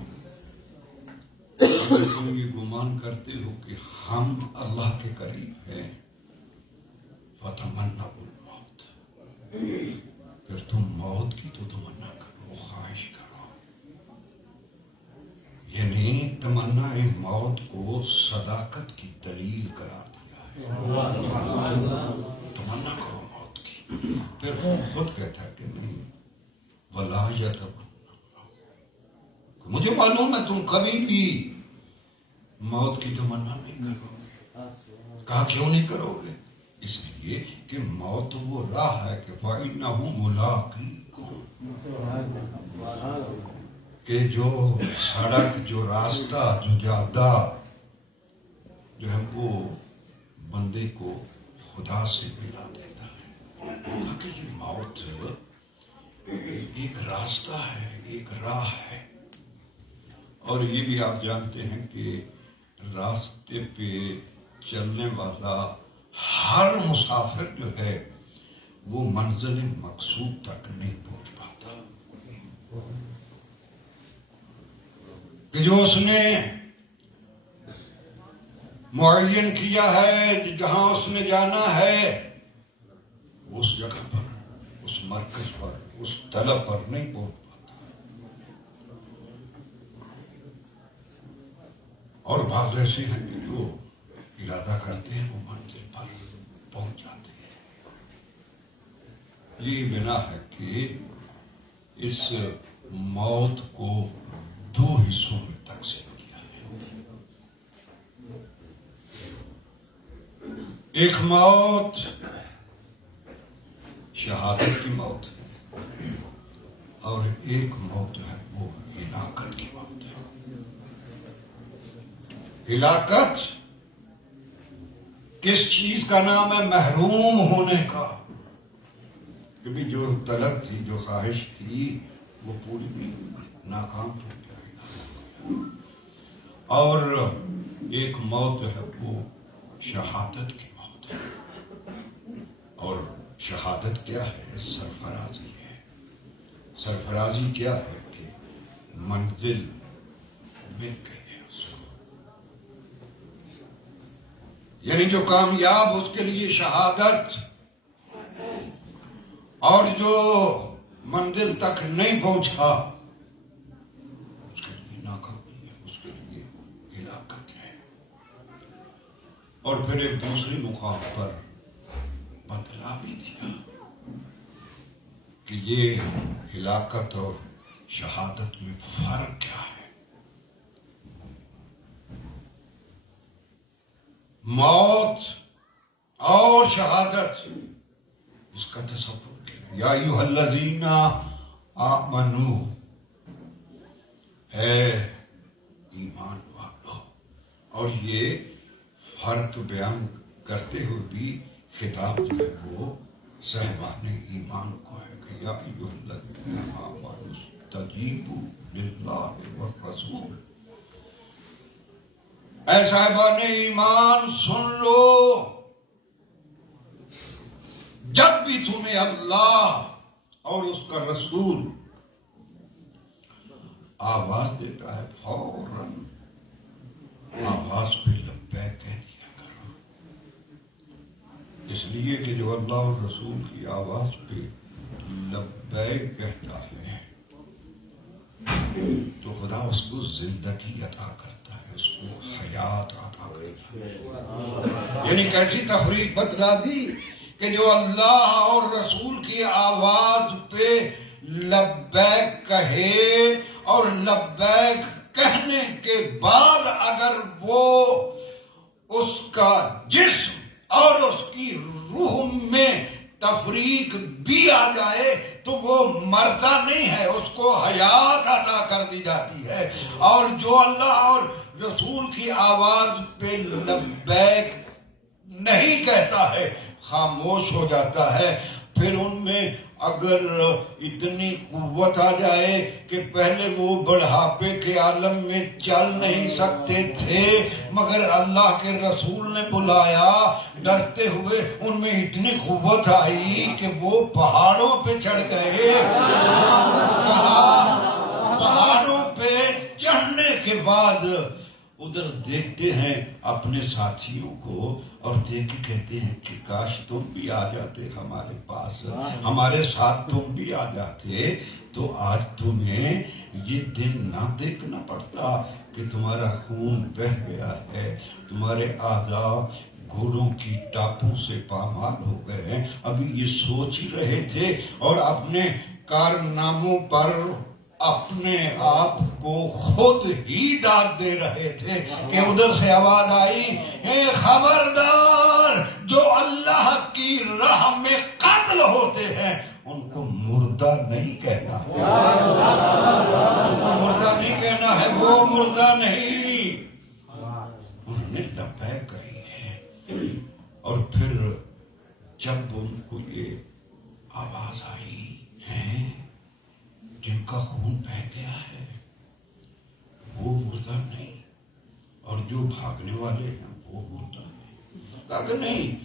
اگر تم یہ گمان کرتے ہو کہ ہم اللہ کے قریب ہیں فتمنوا الموت، پھر تم موت کی تو تمنا کرو، خواہش کرو. یعنی تمنا موت کو صداقت کی دلیل قرار دیا ہے. تمنا کرو موت کی. پھر خود کہتا ہے کہ نہیں، ولا یتمنون، مجھے معلوم ہے تم کبھی بھی موت کی تمنا نہیں کرو. کہا کیوں نہیں کرو گے؟ اس لیے کہ موت وہ راہ ہے کہ فَإِنَّهُ مُلَاقِيكُمْ، کہ جو سڑک، جو راستہ، جو جادہ جو ہے وہ بندے کو خدا سے ملا دیتا ہے. کہا کہ یہ موت ایک راستہ ہے، ایک راہ ہے. اور یہ بھی آپ جانتے ہیں کہ راستے پہ چلنے والا ہر مسافر جو ہے وہ منزل مقصود تک نہیں پہنچ پاتا. کہ جو اس نے معین کیا ہے جہاں اس نے جانا ہے، اس جگہ پر، اس مرکز پر، اس طلب پر نہیں پہنچ پاتا. اور بعض ایسے ہیں کہ جو ارادہ کرتے ہیں وہ منزل پر پہنچ جاتے ہیں. یہ بنا ہے کہ اس موت کو دو حصوں میں تقسیم کیا ہے. ایک موت شہادت کی موت ہے، اور ایک موت جو ہے وہ ہلاکت کی موت ہے. ہلاکت کس چیز کا نام ہے؟ محروم ہونے کا. کیونکہ جو طلب تھی، جو خواہش تھی، وہ پوری بھی ناکام ہو جائے گا. اور ایک موت جو ہے وہ شہادت کی موت ہے. اور شہادت کیا ہے؟ سرفرازی ہے. سرفرازی کیا ہے؟ کہ منزل مل گئی ہے اس کو. یعنی جو کامیاب اس کے لیے شہادت، اور جو منزل تک نہیں پہنچا اس کے لیے ناکامی ہے، اس کے لیے ہلاکت ہے. اور پھر ایک دوسری مقام پر بتلا بھی دیا کہ یہ ہلاکت اور شہادت میں فرق کیا ہے. موت اور شہادت، اس کا تصور کیا. یا ایھا الذین آمنو، ہے ایمان والو. اور یہ فرق بیان کرتے ہوئے بھی خطاب جو ہے وہ صاحبان ایمان کو ہے کہ یا ایھا الذین آمنوا استجیبوا للہ والرسول. اے صاحبان ایمان سن لو، جب بھی تمہیں اللہ اور اس کا رسول آواز دیتا ہے فوراً آواز پہ لبیک کہہ دیا کرو. اس لیے کہ جو اللہ اور رسول کی آواز پہ لبیک کہتا ہے تو خدا اس کو زندگی عطا کرتا ہے، اس کو حیات عطا کرتا ہے. یعنی کیسی تفریق بتلا دی کہ جو اللہ اور رسول کی آواز پہ لبیک کہے، اور لبیک کہنے کے بعد اگر وہ اس کا جسم اور اس کی روح میں تفریق بھی آ جائے تو وہ مرتا نہیں ہے، اس کو حیات عطا کر دی جاتی ہے. اور جو اللہ اور رسول کی آواز پہ لبیک نہیں کہتا ہے، خاموش ہو جاتا ہے، پھر ان میں اگر اتنی قوت آ جائے کہ پہلے وہ بڑھاپے کے عالم میں چل نہیں سکتے تھے، مگر اللہ کے رسول نے بلایا ڈرتے ہوئے، ان میں اتنی قوت آئی کہ وہ پہاڑوں پہ چڑھ گئے. پہاڑوں پہ چڑھنے کے بعد ادھر دیکھتے ہیں اپنے ساتھیوں کو اور دیکھ کے کہتے ہیں کہ کاش تم بھی آ جاتے ہمارے پاس، ہمارے ساتھ تم بھی آ جاتے تو آج تمہیں یہ دن نہ دیکھنا پڑتا کہ تمہارا خون بہہ گیا ہے، تمہارے اعضاء گھوڑوں کی ٹاپوں سے پامال ہو گئے ہیں۔ ابھی یہ سوچ ہی رہے تھے اور اپنے کارناموں پر اپنے آپ کو خود ہی داد دے رہے تھے کہ ادھر سے آواز آئی، اے خبردار، جو اللہ کی راہ میں قتل ہوتے ہیں ان کو مردہ نہیں کہنا ہے، ان کو مردہ نہیں کہنا ہے، وہ مردہ نہیں، انہوں نے لبیک کہی ہے۔ اور پھر جب ان کو یہ آواز آئی ہے جن کا خون بہہ گیا ہے وہ مردہ نہیں، اور جو بھاگنے والے ہیں وہ مردہ نہیں، کہا کہ نہیں،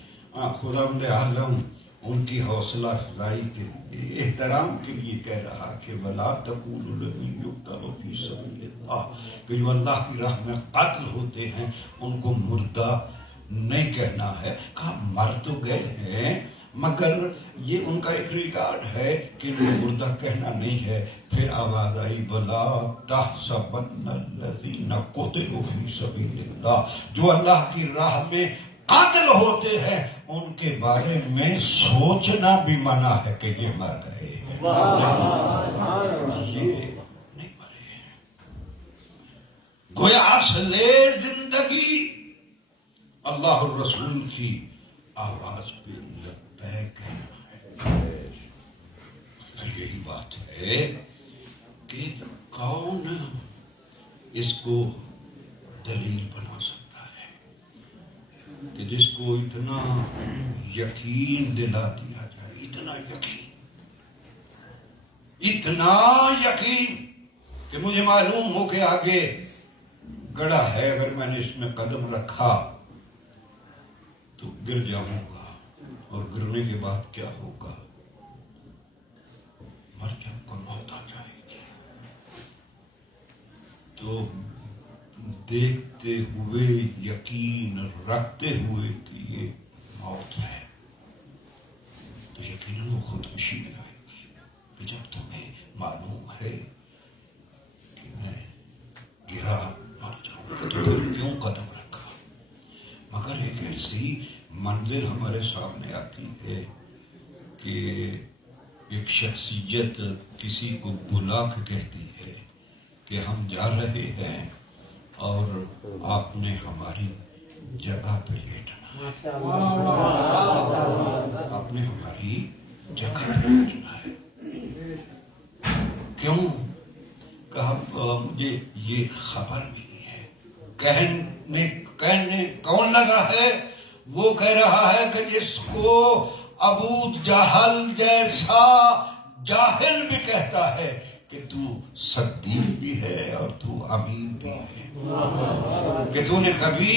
خداوند عالم ان کی حوصلہ افزائی کے لیے، احترام کے لیے کہہ رہا کہ وَلَا تَقُولُوا لِمَن يُقْتَلُ فِي سَبِيلِ اللَّهِ، کہ جو اللہ کی راہ میں قتل ہوتے ہیں ان کو مردہ نہیں کہنا ہے۔ کہا مر تو گئے ہیں مگر یہ ان کا ایک ریکارڈ ہے کہ انہیں مردہ کہنا نہیں ہے۔ پھر آواز آئی وَلَا تَحْسَبَنَّ الَّذِينَ قُتِلُوا فِي سَبِيلِ اللَّهِ، جو اللہ کی راہ میں قتل ہوتے ہیں ان کے بارے میں سوچنا بھی منع ہے کہ یہ مر گئے، یہ نہیں مرے۔ گویا اصل زندگی اللہ الرسول کی آواز پہ لبیک کہنا ہے۔ یہی بات ہے کہ کون اس کو دلیل بنا سکتا ہے کہ جس کو اتنا یقین دلا دیا جائے، اتنا یقین کہ مجھے معلوم ہو کہ آگے گڑھا ہے، اگر میں نے اس میں قدم رکھا تو گر جاؤں گا، اور گرنے کے بعد کیا ہوگا؟ مر جب کو موت آ جائے گی۔ تو دیکھتے ہوئے یقین رکھتے ہوئے کہ یہ موت ہے تو یقیناً وہ خودکشی میں آئے گی۔ کہ جب تمہیں معلوم ہے کہ میں گرا مر جاؤں گا تو کیوں قدم رکھا؟ مگر ایک ایسی منزل ہمارے سامنے آتی ہے کہ ایک شخصیت کسی کو بلا کے کہتی ہے کہ ہم جا رہے ہیں اور آپ نے ہماری جگہ پہ لیٹنا ہے، آپ نے ہماری جگہ پہ لیٹنا ہے۔ کیوں؟ کہا مجھے یہ خبر نہیں ہے۔ کہنے کون لگا ہے؟ وہ کہہ رہا ہے کہ جس کو ابو جہل جیسا جاہل بھی کہتا ہے کہ تو صدیق بھی ہے اور تو امین بھی ہے، کہ تو نے کبھی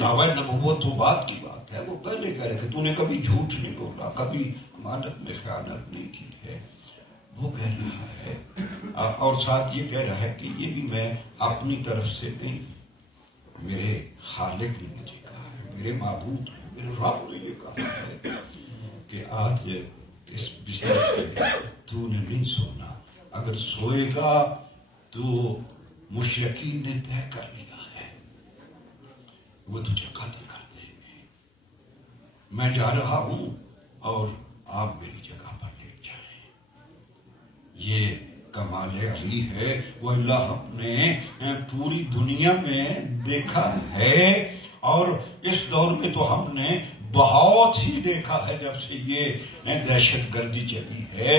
دعوی نبوت تو بات کی بات ہے، وہ پہلے کہہ رہے تھے تو نے کبھی جھوٹ نہیں بولا، کبھی امانت میں خیانت نہیں کی ہے، وہ کہہ رہا ہے۔ اور ساتھ یہ کہہ رہا ہے کہ یہ بھی میں اپنی طرف سے نہیں، میرے خالق نے مجھے کہا ہے، میرے معبود میرے رب نے یہ کہا ہے کہ آج اس بستر پہ تو نے نہیں سونا، اگر سوئے گا تو مشرکین نے طے کر لیا ہے، وہ تجھے قتل کر دیں گے۔ میں جا رہا ہوں اور آپ میری جگہ پر لیٹ جائیں۔ یہ کمال علی ہے، وہ اللہ نے پوری دنیا میں دیکھا ہے، اور اس دور میں تو ہم نے بہت ہی دیکھا ہے جب سے یہ دہشت گردی چلی ہے۔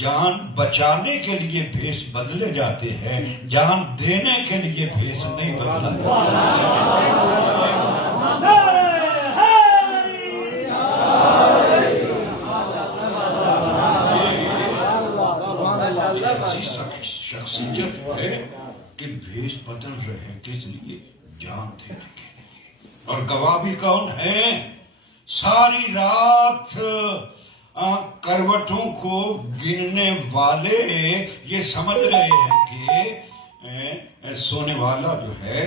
جان بچانے کے لیے بھیس بدلے جاتے ہیں، جان دینے کے لیے بھیس نہیں بدلا شخصیت ہے کہ بھیس بدل رہے ہیں کس لیے؟ جان دینے کے لیے۔ اور گواہ بھی کون ہے؟ ساری رات کروٹوں کو گننے والے یہ سمجھ رہے ہیں کہ سونے والا جو ہے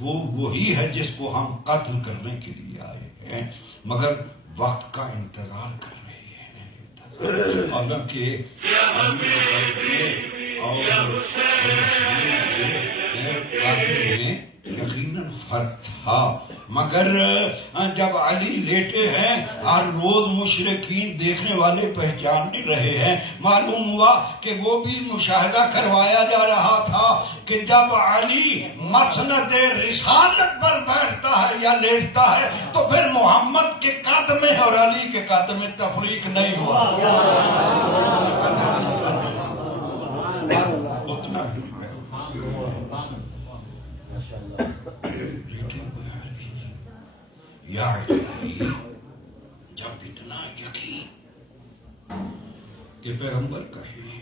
وہ وہی ہے جس کو ہم قتل کرنے کے لیے آئے ہیں، مگر وقت کا انتظار کر رہے ہیں۔ حالانکہ یقیناً فرق تھا، مگر جب علی لیٹے ہیں ہر روز مشرکین دیکھنے والے پہچان نہیں رہے ہیں۔ معلوم ہوا کہ وہ بھی مشاہدہ کروایا جا رہا تھا کہ جب علی مسند رسالت پر بیٹھتا ہے یا لیٹتا ہے تو پھر محمد کے قد میں اور علی کے قد میں تفریق نہیں ہوا۔ اتنا یا علی، جب اتنا یقین کہ پیغمبر کہے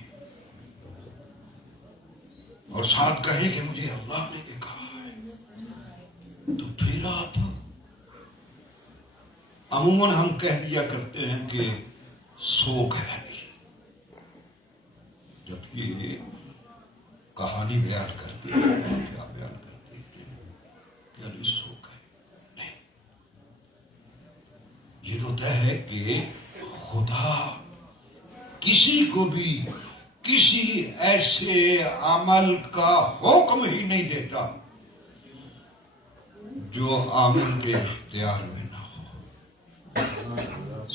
اور ساتھ کہے کہ مجھے اللہ نے دیکھا ہے، تو پھر آپ عموماً ہم کہہ دیا کرتے ہیں کہ سو گئے، جب یہ کہانی بیان کرتی ہے کیا بیان کرتی ہے کہ علی سو گئے؟ نہیں، یہ تو طے ہے کہ خدا کسی کو بھی کسی ایسے عمل کا حکم ہی نہیں دیتا جو عامل کے اختیار میں نہ ہو۔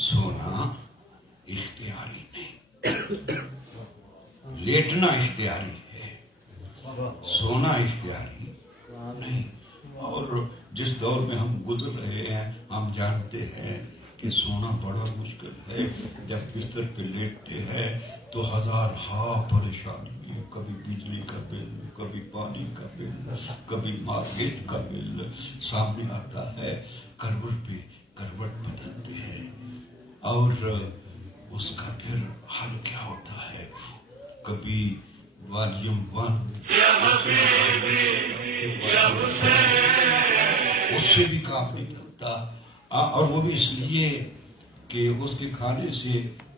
سونا اختیاری نہیں، لیٹنا اختیاری ہے، سونا اختیاری نہیں۔ اور جس دور میں ہم گزر رہے ہیں ہم جانتے ہیں کہ سونا بڑا مشکل ہے۔ جب بستر پہ لیٹتے ہیں تو ہزارہا پریشانی، کبھی بجلی کا بل، کبھی پانی کا بل، کبھی مارکیٹ کا بل سامنے آتا ہے۔ کروٹ پہ کروٹ بدلتے ہیں اور اس کا پھر حل کیا ہوتا ہے؟ کبھی والیوم 1 اس سے بھی کام نہیں چلتا، اور وہ بھی اس لیے کہ اس کے کھانے سے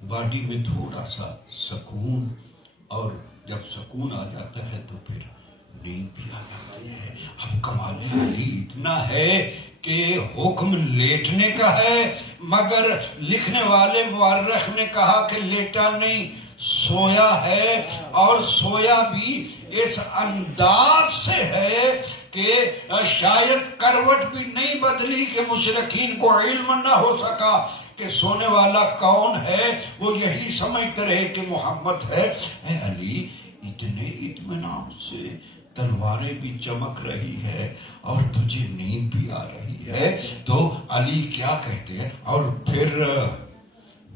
باڈی میں تھوڑا سا سکون، اور جب سکون آ جاتا ہے تو پھر نیند بھی آ جاتی ہے۔ اب کمال علی اتنا ہے کہ حکم لیٹنے کا ہے، مگر لکھنے والے مورخ نے کہا کہ لیٹا نہیں، سویا ہے، اور سویا بھی اس انداز سے ہے کہ شاید کروٹ بھی نہیں بدلی کہ مشرکین کو علم نہ ہو سکا کہ سونے والا کون ہے۔ وہ یہی سمجھتے رہے کہ محمد ہے۔ اے علی، اتنے اطمینان سے تلواریں بھی چمک رہی ہے اور تجھے نیند بھی آ رہی ہے، تو علی کیا کہتے ہیں؟ اور پھر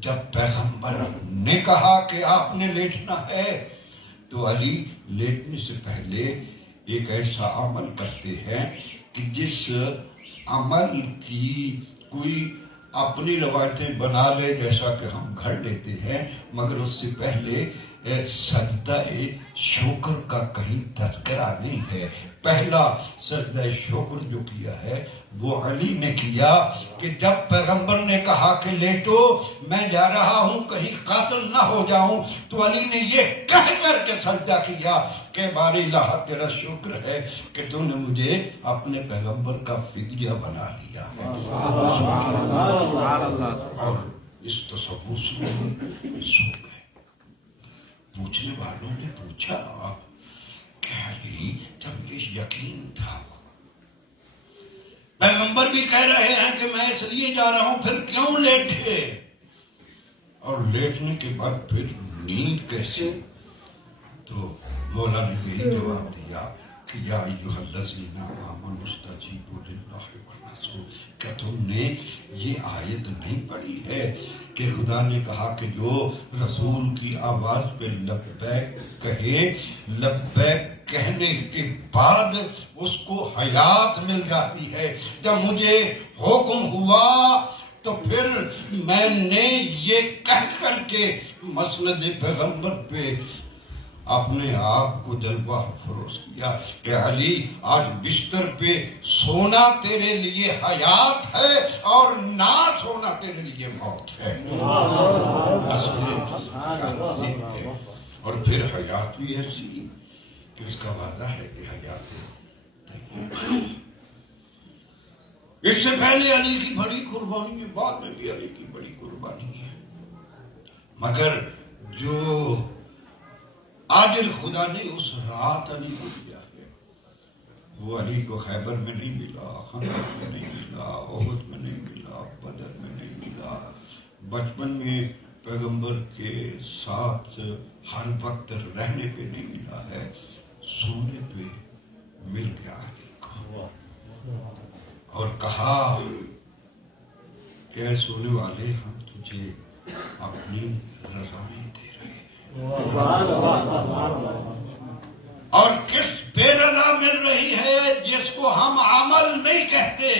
جب پیغمبر نے کہا کہ آپ نے لیٹنا ہے تو علی لیٹنے سے پہلے ایک ایسا عمل کرتے ہیں کہ جس عمل کی کوئی اپنی روایتیں بنا لے، جیسا کہ ہم گھڑ لیتے ہیں، مگر اس سے پہلے سجدہ شکر کا کہیں تذکرہ نہیں ہے۔ پہلا سجدہ شکر جو کیا ہے وہ علی نے کیا کہ جب پیغمبر نے کہا کہ لیٹو، میں جا رہا ہوں کہیں قاتل نہ ہو جاؤں، تو علی نے یہ کہہ کر کے سجدہ کیا کہ باری الہ تیرا شکر ہے کہ تو نے مجھے اپنے پیغمبر کا فدیہ بنا لیا ہے۔ اور اس تصور سے سو گئے۔ پوچھنے والوں نے پوچھا کہ علی، جب یہ یقین تھا، پیغمبر بھی کہہ رہے ہیں کہ میں اس لیے جا رہا ہوں، پھر کیوں لیٹے؟ اور لیٹنے کے بعد پھر نیند کیسے؟ تو مولا نے یہی جواب دیا کہ یا ایھا الذین آمنوا استجیبوا للہ والرسول، کیا تم نے یہ آیت نہیں پڑھی ہے کہ خدا نے کہا کہ جو رسول کی آواز پہ لبیک کہے، لبیک کہنے کے بعد اس کو حیات مل جاتی ہے۔ جب مجھے حکم ہوا تو پھر میں نے یہ کہہ کر کے مسند پیغمبر پہ اپنے آپ کو جلوہ فروز کیا کہ علی، آج بستر پہ سونا تیرے لیے حیات ہے اور نہ سونا تیرے لیے موت ہے۔ اور پھر حیات بھی ایسی کہ اس کا وعدہ ہے کہ حیات اس سے پہلے علی کی بڑی قربانی ہے، بعد میں بھی علی کی بڑی قربانی ہے، مگر جو عادل خدا نے اس رات علی کو دیا ہے وہ علی کو خیبر میں نہیں ملا، خندق میں نہیں ملا، احد میں نہیں ملا، بدر میں نہیں ملا، بچپن میں پیغمبر کے ساتھ ہر وقت رہنے پہ نہیں ملا ہے، سونے پہ مل گیا علی کو اور کہا کہ اے سونے والے ہم تجھے اپنی رضامندی دے رہے ہیں، اور کس بے رضا مل رہی ہے جس کو ہم عمل نہیں کہتے،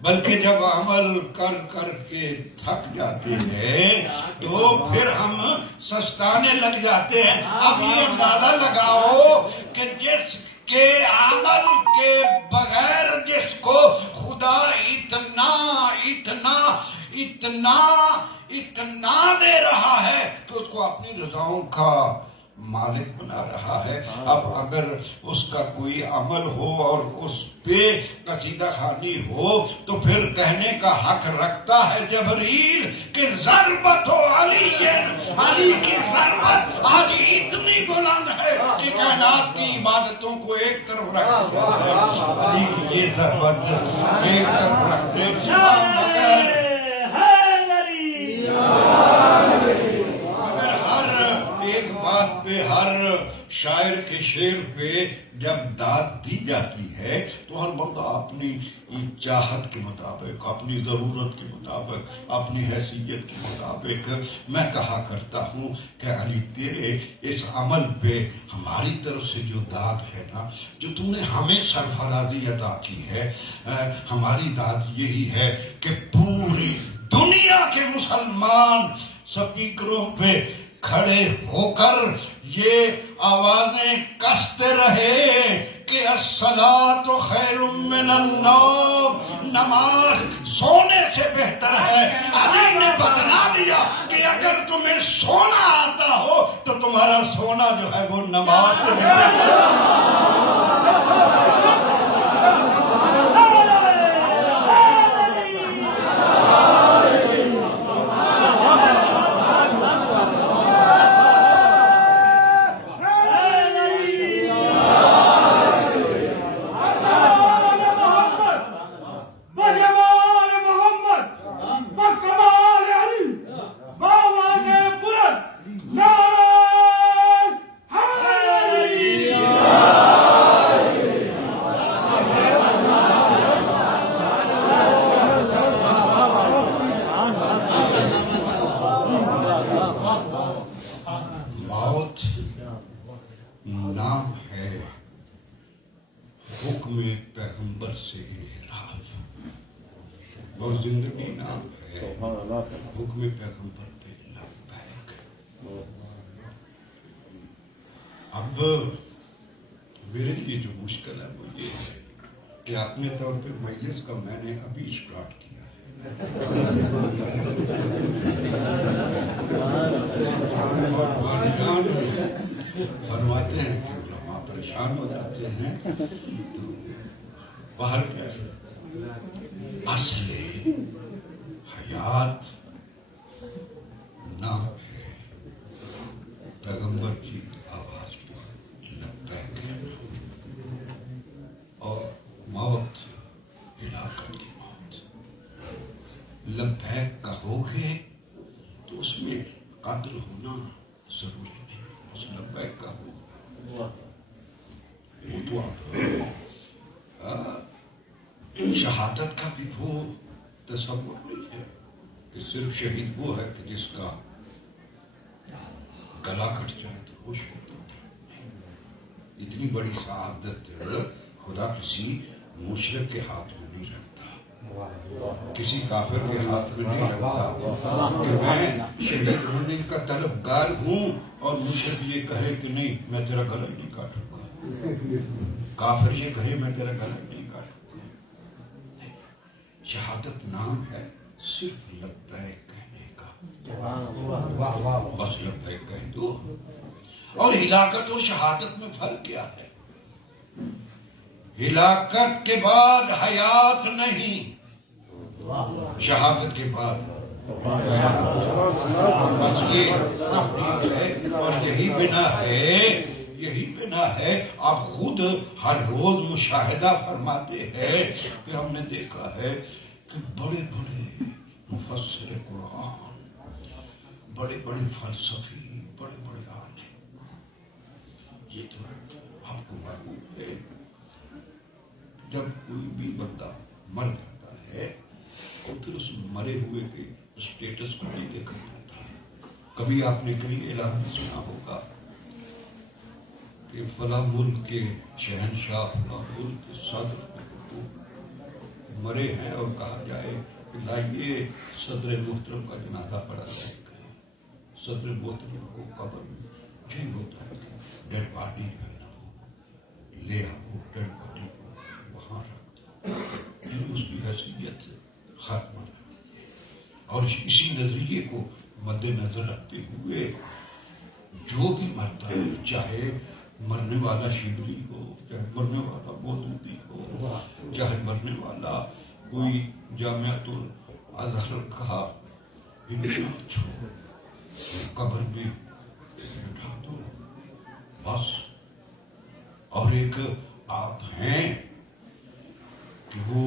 بلکہ جب عمل کر کر کے تھک جاتے ہیں تو پھر ہم سستانے لگ جاتے ہیں۔ اب یہ اندازہ لگاؤ کہ جس کے عمل کے بغیر جس کو خدا اتنا اتنا اتنا اتنا دے رہا ہے کہ اس کو اپنی رضاؤں کا مالک بنا رہا ہے، اب اگر اس کا کوئی عمل ہو اور اس پہ قصیدہ خوانی ہو تو پھر کہنے کا حق رکھتا ہے جبریل کہ ضربت ہو علی کی ضربت آج اتنی بلند ہے کہ کائنات کی عبادتوں کو ایک طرف رکھ دیا ہے، علی کی یہ ضربت ایک طرف رکھتے مگر ایک بات پہ ہر شاعر کے شعر پہ جب داد دی جاتی ہے تو ہر بندہ اپنی چاہت کے مطابق، اپنی ضرورت کے مطابق، اپنی حیثیت کے مطابق میں کہا کرتا ہوں کہ علی تیرے اس عمل پہ ہماری طرف سے جو داد ہے نا، جو تم نے ہمیں سرفرازی عطا کی ہے، ہماری داد یہی ہے کہ پوری دنیا کے مسلمان سپیکروں پہ کھڑے ہو کر یہ آوازیں کستے رہے کہ الصلاۃ خیر من النوم، نماز سونے سے بہتر ہے۔ علی نے بتلا دیا کہ اگر تمہیں سونا آتا ہو تو تمہارا سونا جو ہے وہ نماز نام ہے حکم پیغمبر سے انحراف، اور زندگی نام ہے حکم پیغمبر پہ لبیک۔ اب میرے لیے جو مشکل ہے وہ یہ ہے کہ اپنے طور پہ مجلس کا میں نے ابھی اسٹارٹ کیا ہے، فرماتے ہیں کہ علماء پریشان ہو جاتے ہیں تو باہر کیسے اصل حیات نام ہے پیغمبر کی آواز پر لبیک اور موت ہلاکت کی موت، لبیک کا ہو گئے تو اس میں قتل ہونا ضروری نہیں، اس لبیک کا ہو وہ تو شہادت کا بھی وہ تصور نہیں ہے کہ صرف شہید وہ ہے کہ جس کا گلا کٹ جائے تو ہوش ہوتا تھا، اتنی بڑی شہادت خدا کسی مشرک کے ہاتھ میں نہیں رکھتا، کسی کافر کے ہاتھ میں نہیں رکھتا کہ میں شہید ہونے کا طلبگار ہوں اور مشرک یہ کہے کہ نہیں میں تیرا گلا نہیں کاٹوں گا، کافر یہ کہے میں تیرا گلا نہیں کاٹوں گا۔ شہادت نام ہے صرف لبیک کہنے کا، بس لبیک کہہ دو اور ہلاکت اور شہادت میں فرق کیا ہے؟ ہلاکت کے بعد حیات نہیں، شہادت کے بعد بس یہ ہے، اور یہی بنا ہے آپ خود ہر روز مشاہدہ فرماتے ہیں کہ ہم نے دیکھا ہے کہ بڑے بڑے مفسر قرآن، بڑے بڑے فلسفی، بڑے بڑے عالم، یہ تو آپ کو معلوم ہے جب کوئی بھی بندہ مر جاتا ہے تو پھر اس مرے ہوئے کے اسٹیٹس کو نہیں دیکھا جاتا ہے۔ کبھی آپ نے کہیں اعلان سنا ہوگا کہ فلاں ملک کے شہنشاہ، فلاں ملک کے صدر مرے ہیں اور کہا جائے کہ لائیے صدر محترم کا جنازہ پڑھا جائے گا، صدر محترم کو قبر میں ٹھیک ہوتا ہے کہ ڈیڈ باڈی لے آؤ، ڈیڈ باڈی کو وہاں رکھ دو، اس کی حیثیت ختم، اور اسی نظریے کو مد نظر رکھتے ہوئے جو بھی مرتا ہے، چاہے مرنے والا شبلی ہو، چاہے مرنے والا مودودی ہو، چاہے مرنے والا کوئی جامعۃ الازہر کا انچارج ہو، قبر میں بٹھا دو بس۔ اور ایک آپ ہیں کہ وہ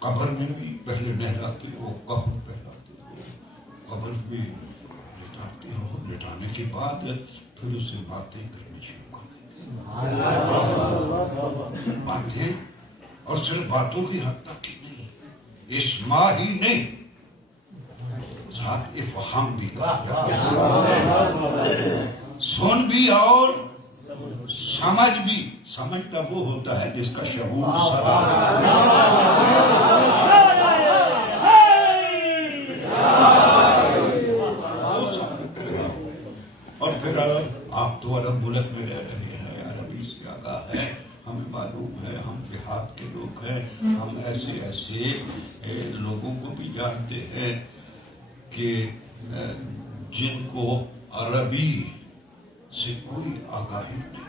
قبر میں بھی پہلے نہلاتے ہو، کفن پہناتے ہو، قبر میں لٹاتے ہو، لٹانے کے بعد پھر اسے باتیں کرنی شروع کر باتیں، اور صرف باتوں کی حد تک ہی نہیں، اسماع ہی نہیں، ذات افہام بھی کہا سن بھی اور سمجھ بھی۔ سمجھتا وہ ہوتا ہے جس کا شعور اور پھر آپ تو عرب ملک میں رہ رہے ہیں، عربی سے آگاہ ہے، ہمیں معلوم ہے، ہم دیہات کے لوگ ہیں، ہم ایسے لوگوں کو بھی جانتے ہیں کہ جن کو عربی سے کوئی آگاہی نہیں،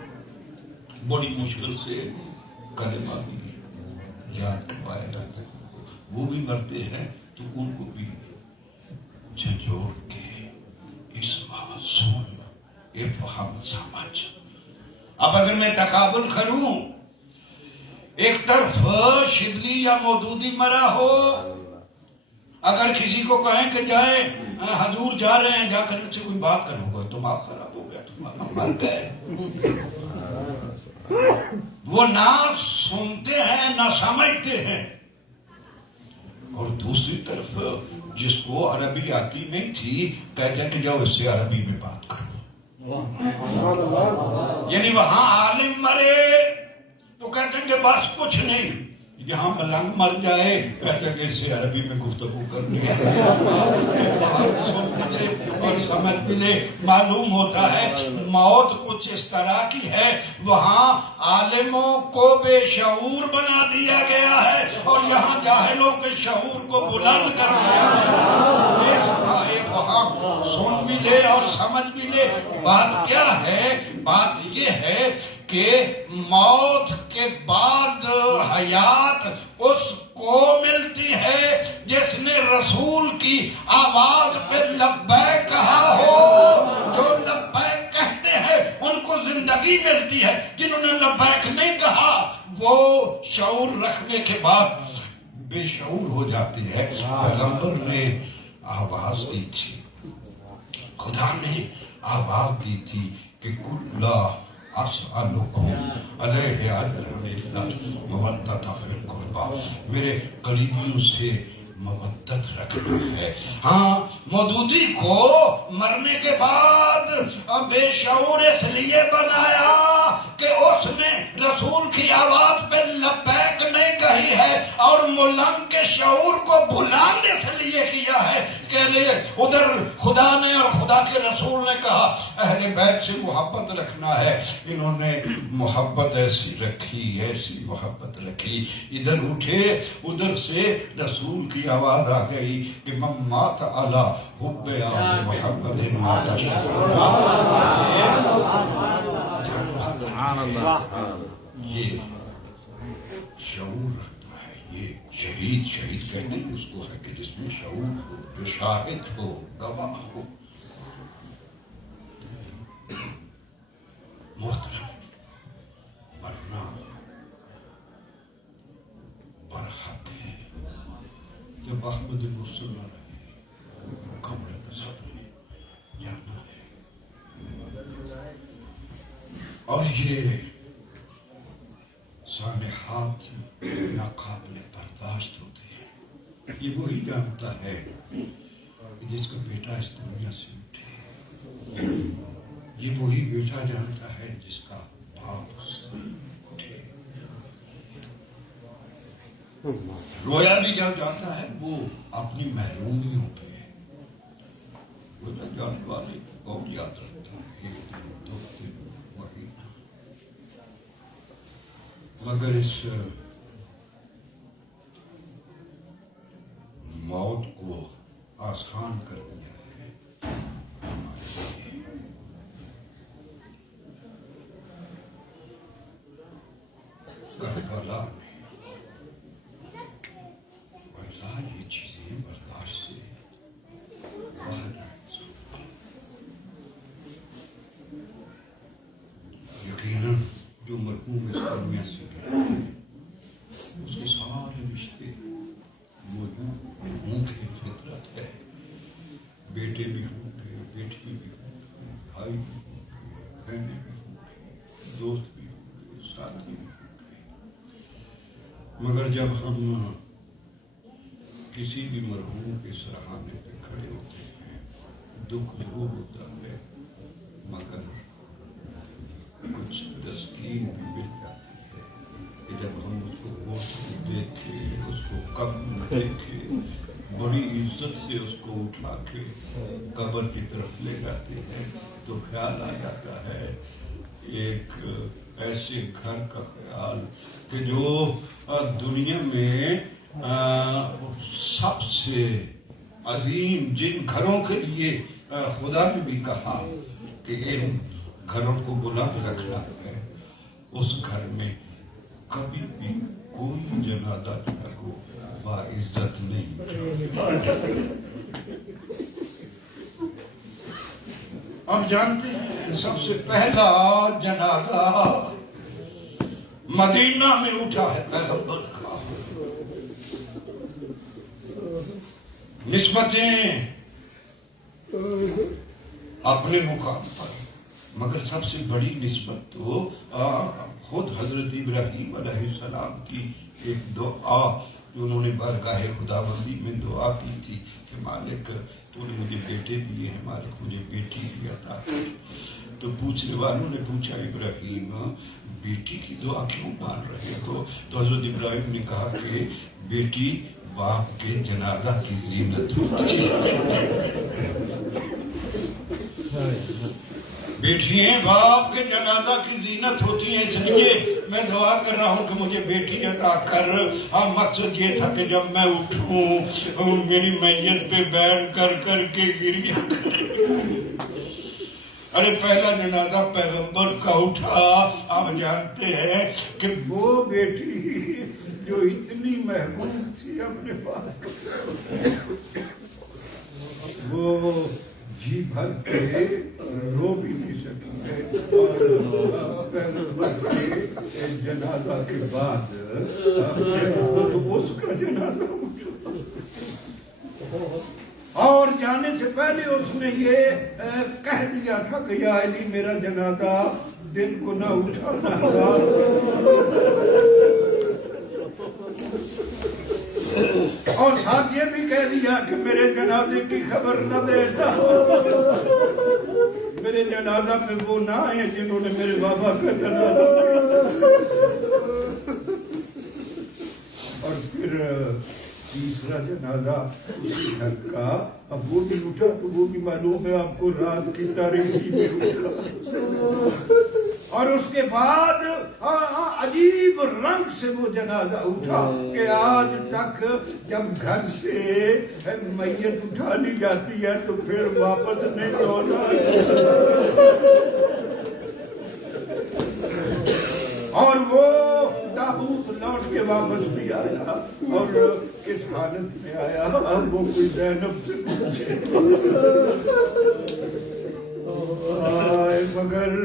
بڑی مشکل سے کلمہ بھی یاد کروایا جاتا ہے، وہ بھی مرتے ہیں تو ان کو بھی جھنجھوڑ کے اسمع سن افہام سمجھ۔ اب اگر میں تقابل کروں، ایک طرف شبلی یا مودودی مرا ہو، اگر کسی کو کہیں کہ جائے حضور جا رہے ہیں، جا کر ان سے کوئی بات کرو گا، دماغ خراب ہو گیا، تمہارا مر گئے، وہ نہ سنتے ہیں نہ سمجھتے ہیں۔ اور دوسری طرف جس کو عربی آتی نہیں تھی، کہتے ہیں کہ جاؤ اس سے عربی میں بات کرو، یعنی وہاں عالم مرے تو کہتے ہیں کہ بس کچھ نہیں، یہاں ملنگ مر جائے کہتے ہیں کہ اس سے عربی میں گفتگو کرنی ہے، اور سمجھ بھی لے۔ معلوم ہوتا ہے موت کچھ اس طرح کی ہے، وہاں عالموں کو بے شعور بنا دیا گیا ہے اور یہاں جاہلوں کے شعور کو بلند کر دیا گیا ہے۔ وہاں سن بھی لے اور سمجھ بھی لے۔ بات کیا ہے؟ بات یہ ہے کہ موت کے بعد حیات اس کو ملتی ہے جس نے رسول کی آواز پہ لبیک کہا ہو۔ جو لبیک کہتے ہیں ان کو زندگی ملتی ہے، جنہوں نے لبیک نہیں کہا وہ شعور رکھنے کے بعد بے شعور ہو جاتے ہیں۔ پیغمبر نے آواز دی تھی، خدا نے آواز دی تھی کہ کلا اسألکم علیہ اجرا مودۃ فی القربی، میرے قریبیوں سے مودت رکھنا ہے۔ ہاں، مودودی کو مرنے کے بعد بے شعور اس لیے بنایا کہ اس نے رسول کی آواز پہ لبیک نہیں کہی ہے اور ملنگ کے شعور کو بھلانے سے لیے کیا ہے کہ ادھر خدا نے اور خدا کے رسول نے کہا اہل بیت سے محبت رکھنا ہے، انہوں نے محبت ایسی رکھی، ایسی محبت رکھی، ادھر اٹھے ادھر سے رسول کی آواز آ گئی کہ من مات علی حب آل محمد مات یہ شعور رکھتا ہے، یہ شہید کہتے ہیں اس کو ہے کہ جس میں شعور ہو، جو شاہد ہو، گواہ ہو۔ محترم، مرنا برحق ہے، جب احمد مرسل نہ رہے قبر بسط میں جانا ہے، اور یہ سانحات ناقابل برداشت ہوتے ہیں۔ یہ وہی جانتا ہے جس کا بیٹا اس دنیا سے اٹھے، یہ وہی بیٹا جانتا ہے جس کا باپ سے اٹھے۔ رویا بھی جب جاتا ہے وہ اپنی محرومیوں پہ، رویا جانے والے کون یاد رکھتا ہے، ایک دن دو دن وہی، مگر اس موت کو آسان کر دیا ہے کربلا میں۔ اور یہ چیزیں برداشت سے باہر نہیں سکتی۔ یقیناً جو مرحوم اس دنیا سے گئے اس کے سارے رشتے موجود کی فطرت ہے، بیٹے بھی ہوں گے، بیٹی بھی ہوں گے، بھائی بھی ہوں گے، بہنیں بھی ہوں گے، دوست بھی ہوں گے، ساتھی بھی ہوں گے، مگر جب ہم کسی بھی مرحوم کے سراہانے پہ کھڑے ہوتے ہیں دکھ ضرور ہوتا ہے، مگر کچھ تسکین بھی مل جاتی ہے کہ جب ہم اس کو غسل دیکھیں، اس کو قبر دیکھیں، بڑی عزت سے اس کو اٹھا کے قبر کی طرف لے جاتے ہیں تو خیال آ جاتا ہے ایک ایسے گھر کا خیال کہ جو دنیا میں سب سے عظیم، جن گھروں کے لیے خدا نے بھی کہا کہ ان گھروں کو بلند رکھنا ہے، اس گھر میں کبھی بھی کوئی جنازہ نہ ہو، باعزت نہیں۔ آپ جانتے ہیں سب سے پہلا جنازہ مدینہ میں اٹھا ہے پیغمبر کا۔ نسبتیں اپنے مقام پر، مگر سب سے بڑی نسبت تو خود حضرت ابراہیم علیہ السلام کی ایک دعا جو انہوں نے بارگاہ خداوندی میں دعا کی تھی کہ مالک تو نے مجھے بیٹے دیے ہیں، مالک مجھے بیٹی بھی عطا کر۔ تو پوچھنے والوں نے پوچھا ابراہیم بیٹی کی دعا کیوں مان رہے ہو؟ تو حضرت ابراہیم نے کہا کہ بیٹی باپ کے جنازہ کی زینت ہوتی ہے، بیٹیاں باپ کے جنازہ کی زینت ہوتی ہیں، اس لیے میں دعا کر رہا ہوں کہ مجھے بیٹی عطا کر۔ مقصد یہ تھا کہ جب میں اٹھوں میری میت پہ بیٹھ کر کے گریہ کرے۔ ارے پہلا جنازہ پیغمبر کا اٹھا۔ آپ جانتے ہیں کہ وہ بیٹی جو اتنی محبوب تھی اپنے پاس، وہ جی بھر کے رو بھی نہیں سکی، اور پیغمبر کے جنازہ کے بعد اس کا جنازہ اٹھا، اور جانے سے پہلے اس نے یہ کہہ دیا تھا کہ یا علی میرا جنازہ دن کو نہ اٹھانا، اور ساتھ یہ بھی کہہ دیا کہ میرے جنازے کی خبر نہ دینا، میرے جنازہ میں وہ نہ آئے جنہوں نے میرے بابا کا جنازہ، اور پھر پھر تیسرا جنازہ اسی گھر کا، اب وہ بھی اٹھا تو وہ بھی معلوم ہے آپ کو رات کی تاریکی میں اٹھا، اور اس کے بعد عجیب رنگ سے وہ جنازہ اٹھا کہ آج تک جب گھر سے میت اٹھا لی جاتی ہے تو پھر واپس نہیں لوٹا، اور وہ تابوت لوٹ کے واپس بھی آیا، اور کس حالت میں آیا؟ وہ کوئی زینب سے پوچھے، مگر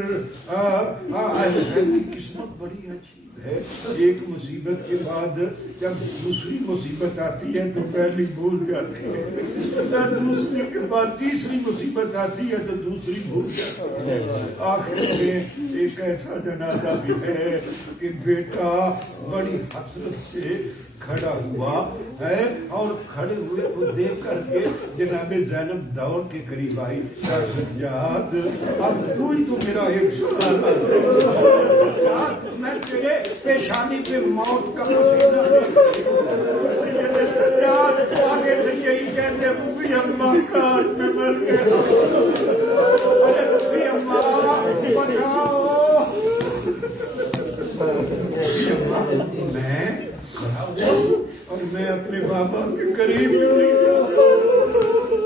قسمت بڑی عجیب ہے، ایک مصیبت کے بعد جب دوسری مصیبت آتی ہے تو پہلی بھول جاتی ہے، دوسری کے بعد تیسری مصیبت آتی ہے تو دوسری بھول جاتی ہے، آخر میں ایک ایسا جنازہ بھی ہے کہ بیٹا بڑی حسرت سے کھڑا ہوا ہے، اور کھڑے ہوئے کو دیکھ کر کے جناب زینب دوڑ کے قریب آئی، یا سجاد اب تو ہی تو میرا ایک سوال ہے، سجاد میں تیرے پیشانی پہ موت کا پسینہ دیکھ، سجاد آگے سے یہی کہتے پھوپھی اماں کاش میں مر گیا، ارے پھوپھی اماں بچاؤ، پھوپھی اماں میں کھڑا ہوا اور میں اپنے بابا کے قریب نہیں جاؤں،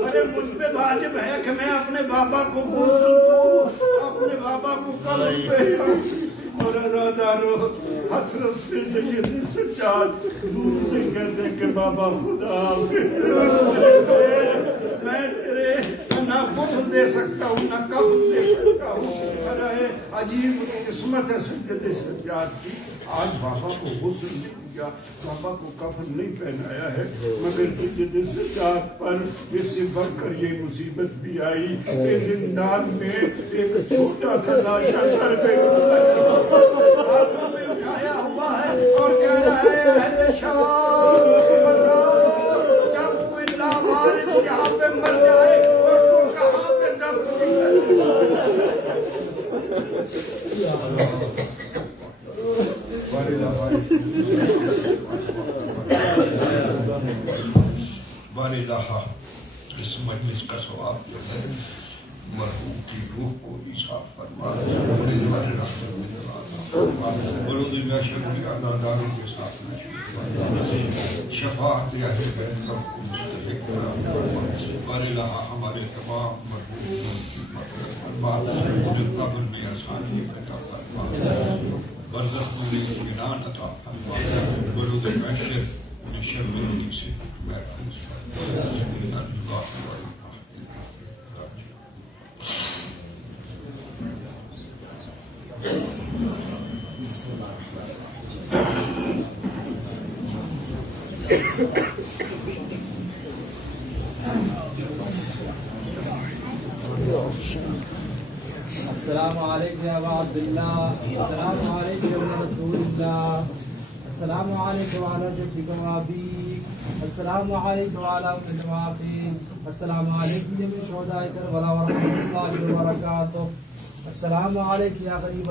ارے مجھ پہ واجب ہے کہ میں اپنے بابا کو غسل دوں، اپنے بابا کو قبر پہ اور ادارو حسرت سے سید سجاد دور سے کہتے کہ بابا خدا میں تیرے نہ غسل دے سکتا ہوں نہ قبر دے سکتا ہوں، ارے عجیب قسمت ہے سید سجاد کی، آج بابا کو غسل بابا کو کفن نہیں پہنایا ہے، مگر سید سجاد پر اس سے بڑھ کر یہ مصیبت بھی آئی کہ زندان میں ایک چھوٹا سا لاشا سر پہ ہاتھوں میں اٹھایا ہوا ہے اور کہہ رہا ہے اہل شام جب کوئی لاوارث یہاں پہ مر جائے اس کو کہاں پہ دفن کیا والدہ اس مجلس کا ثواب جو ہے مرحوم کی روح کو بھی صاف فرما، ورود محشر کی عزاداروں کے ساتھ شفاعت اہل بیت سب کو مستحق قرار فرما، والدہ ہمارے تمام مرحوم فرما، انہیں قبر میں آسانی عطا فرما، برزخ میں اطمینان عطا فرما، ورود محشر میں شرمندگی سے محفوظ فرما، السلام علیکم یا ابا عبداللہ، السلام علیکم یا رسول اللہ، السلام علیکم وعلی جدکم وابیک، السلام علیکم وعلی ام المعافین، السلام علیکم جميع شہداء کربلا ورحمۃ اللہ وبرکاتہ، السلام علیکم یا غریب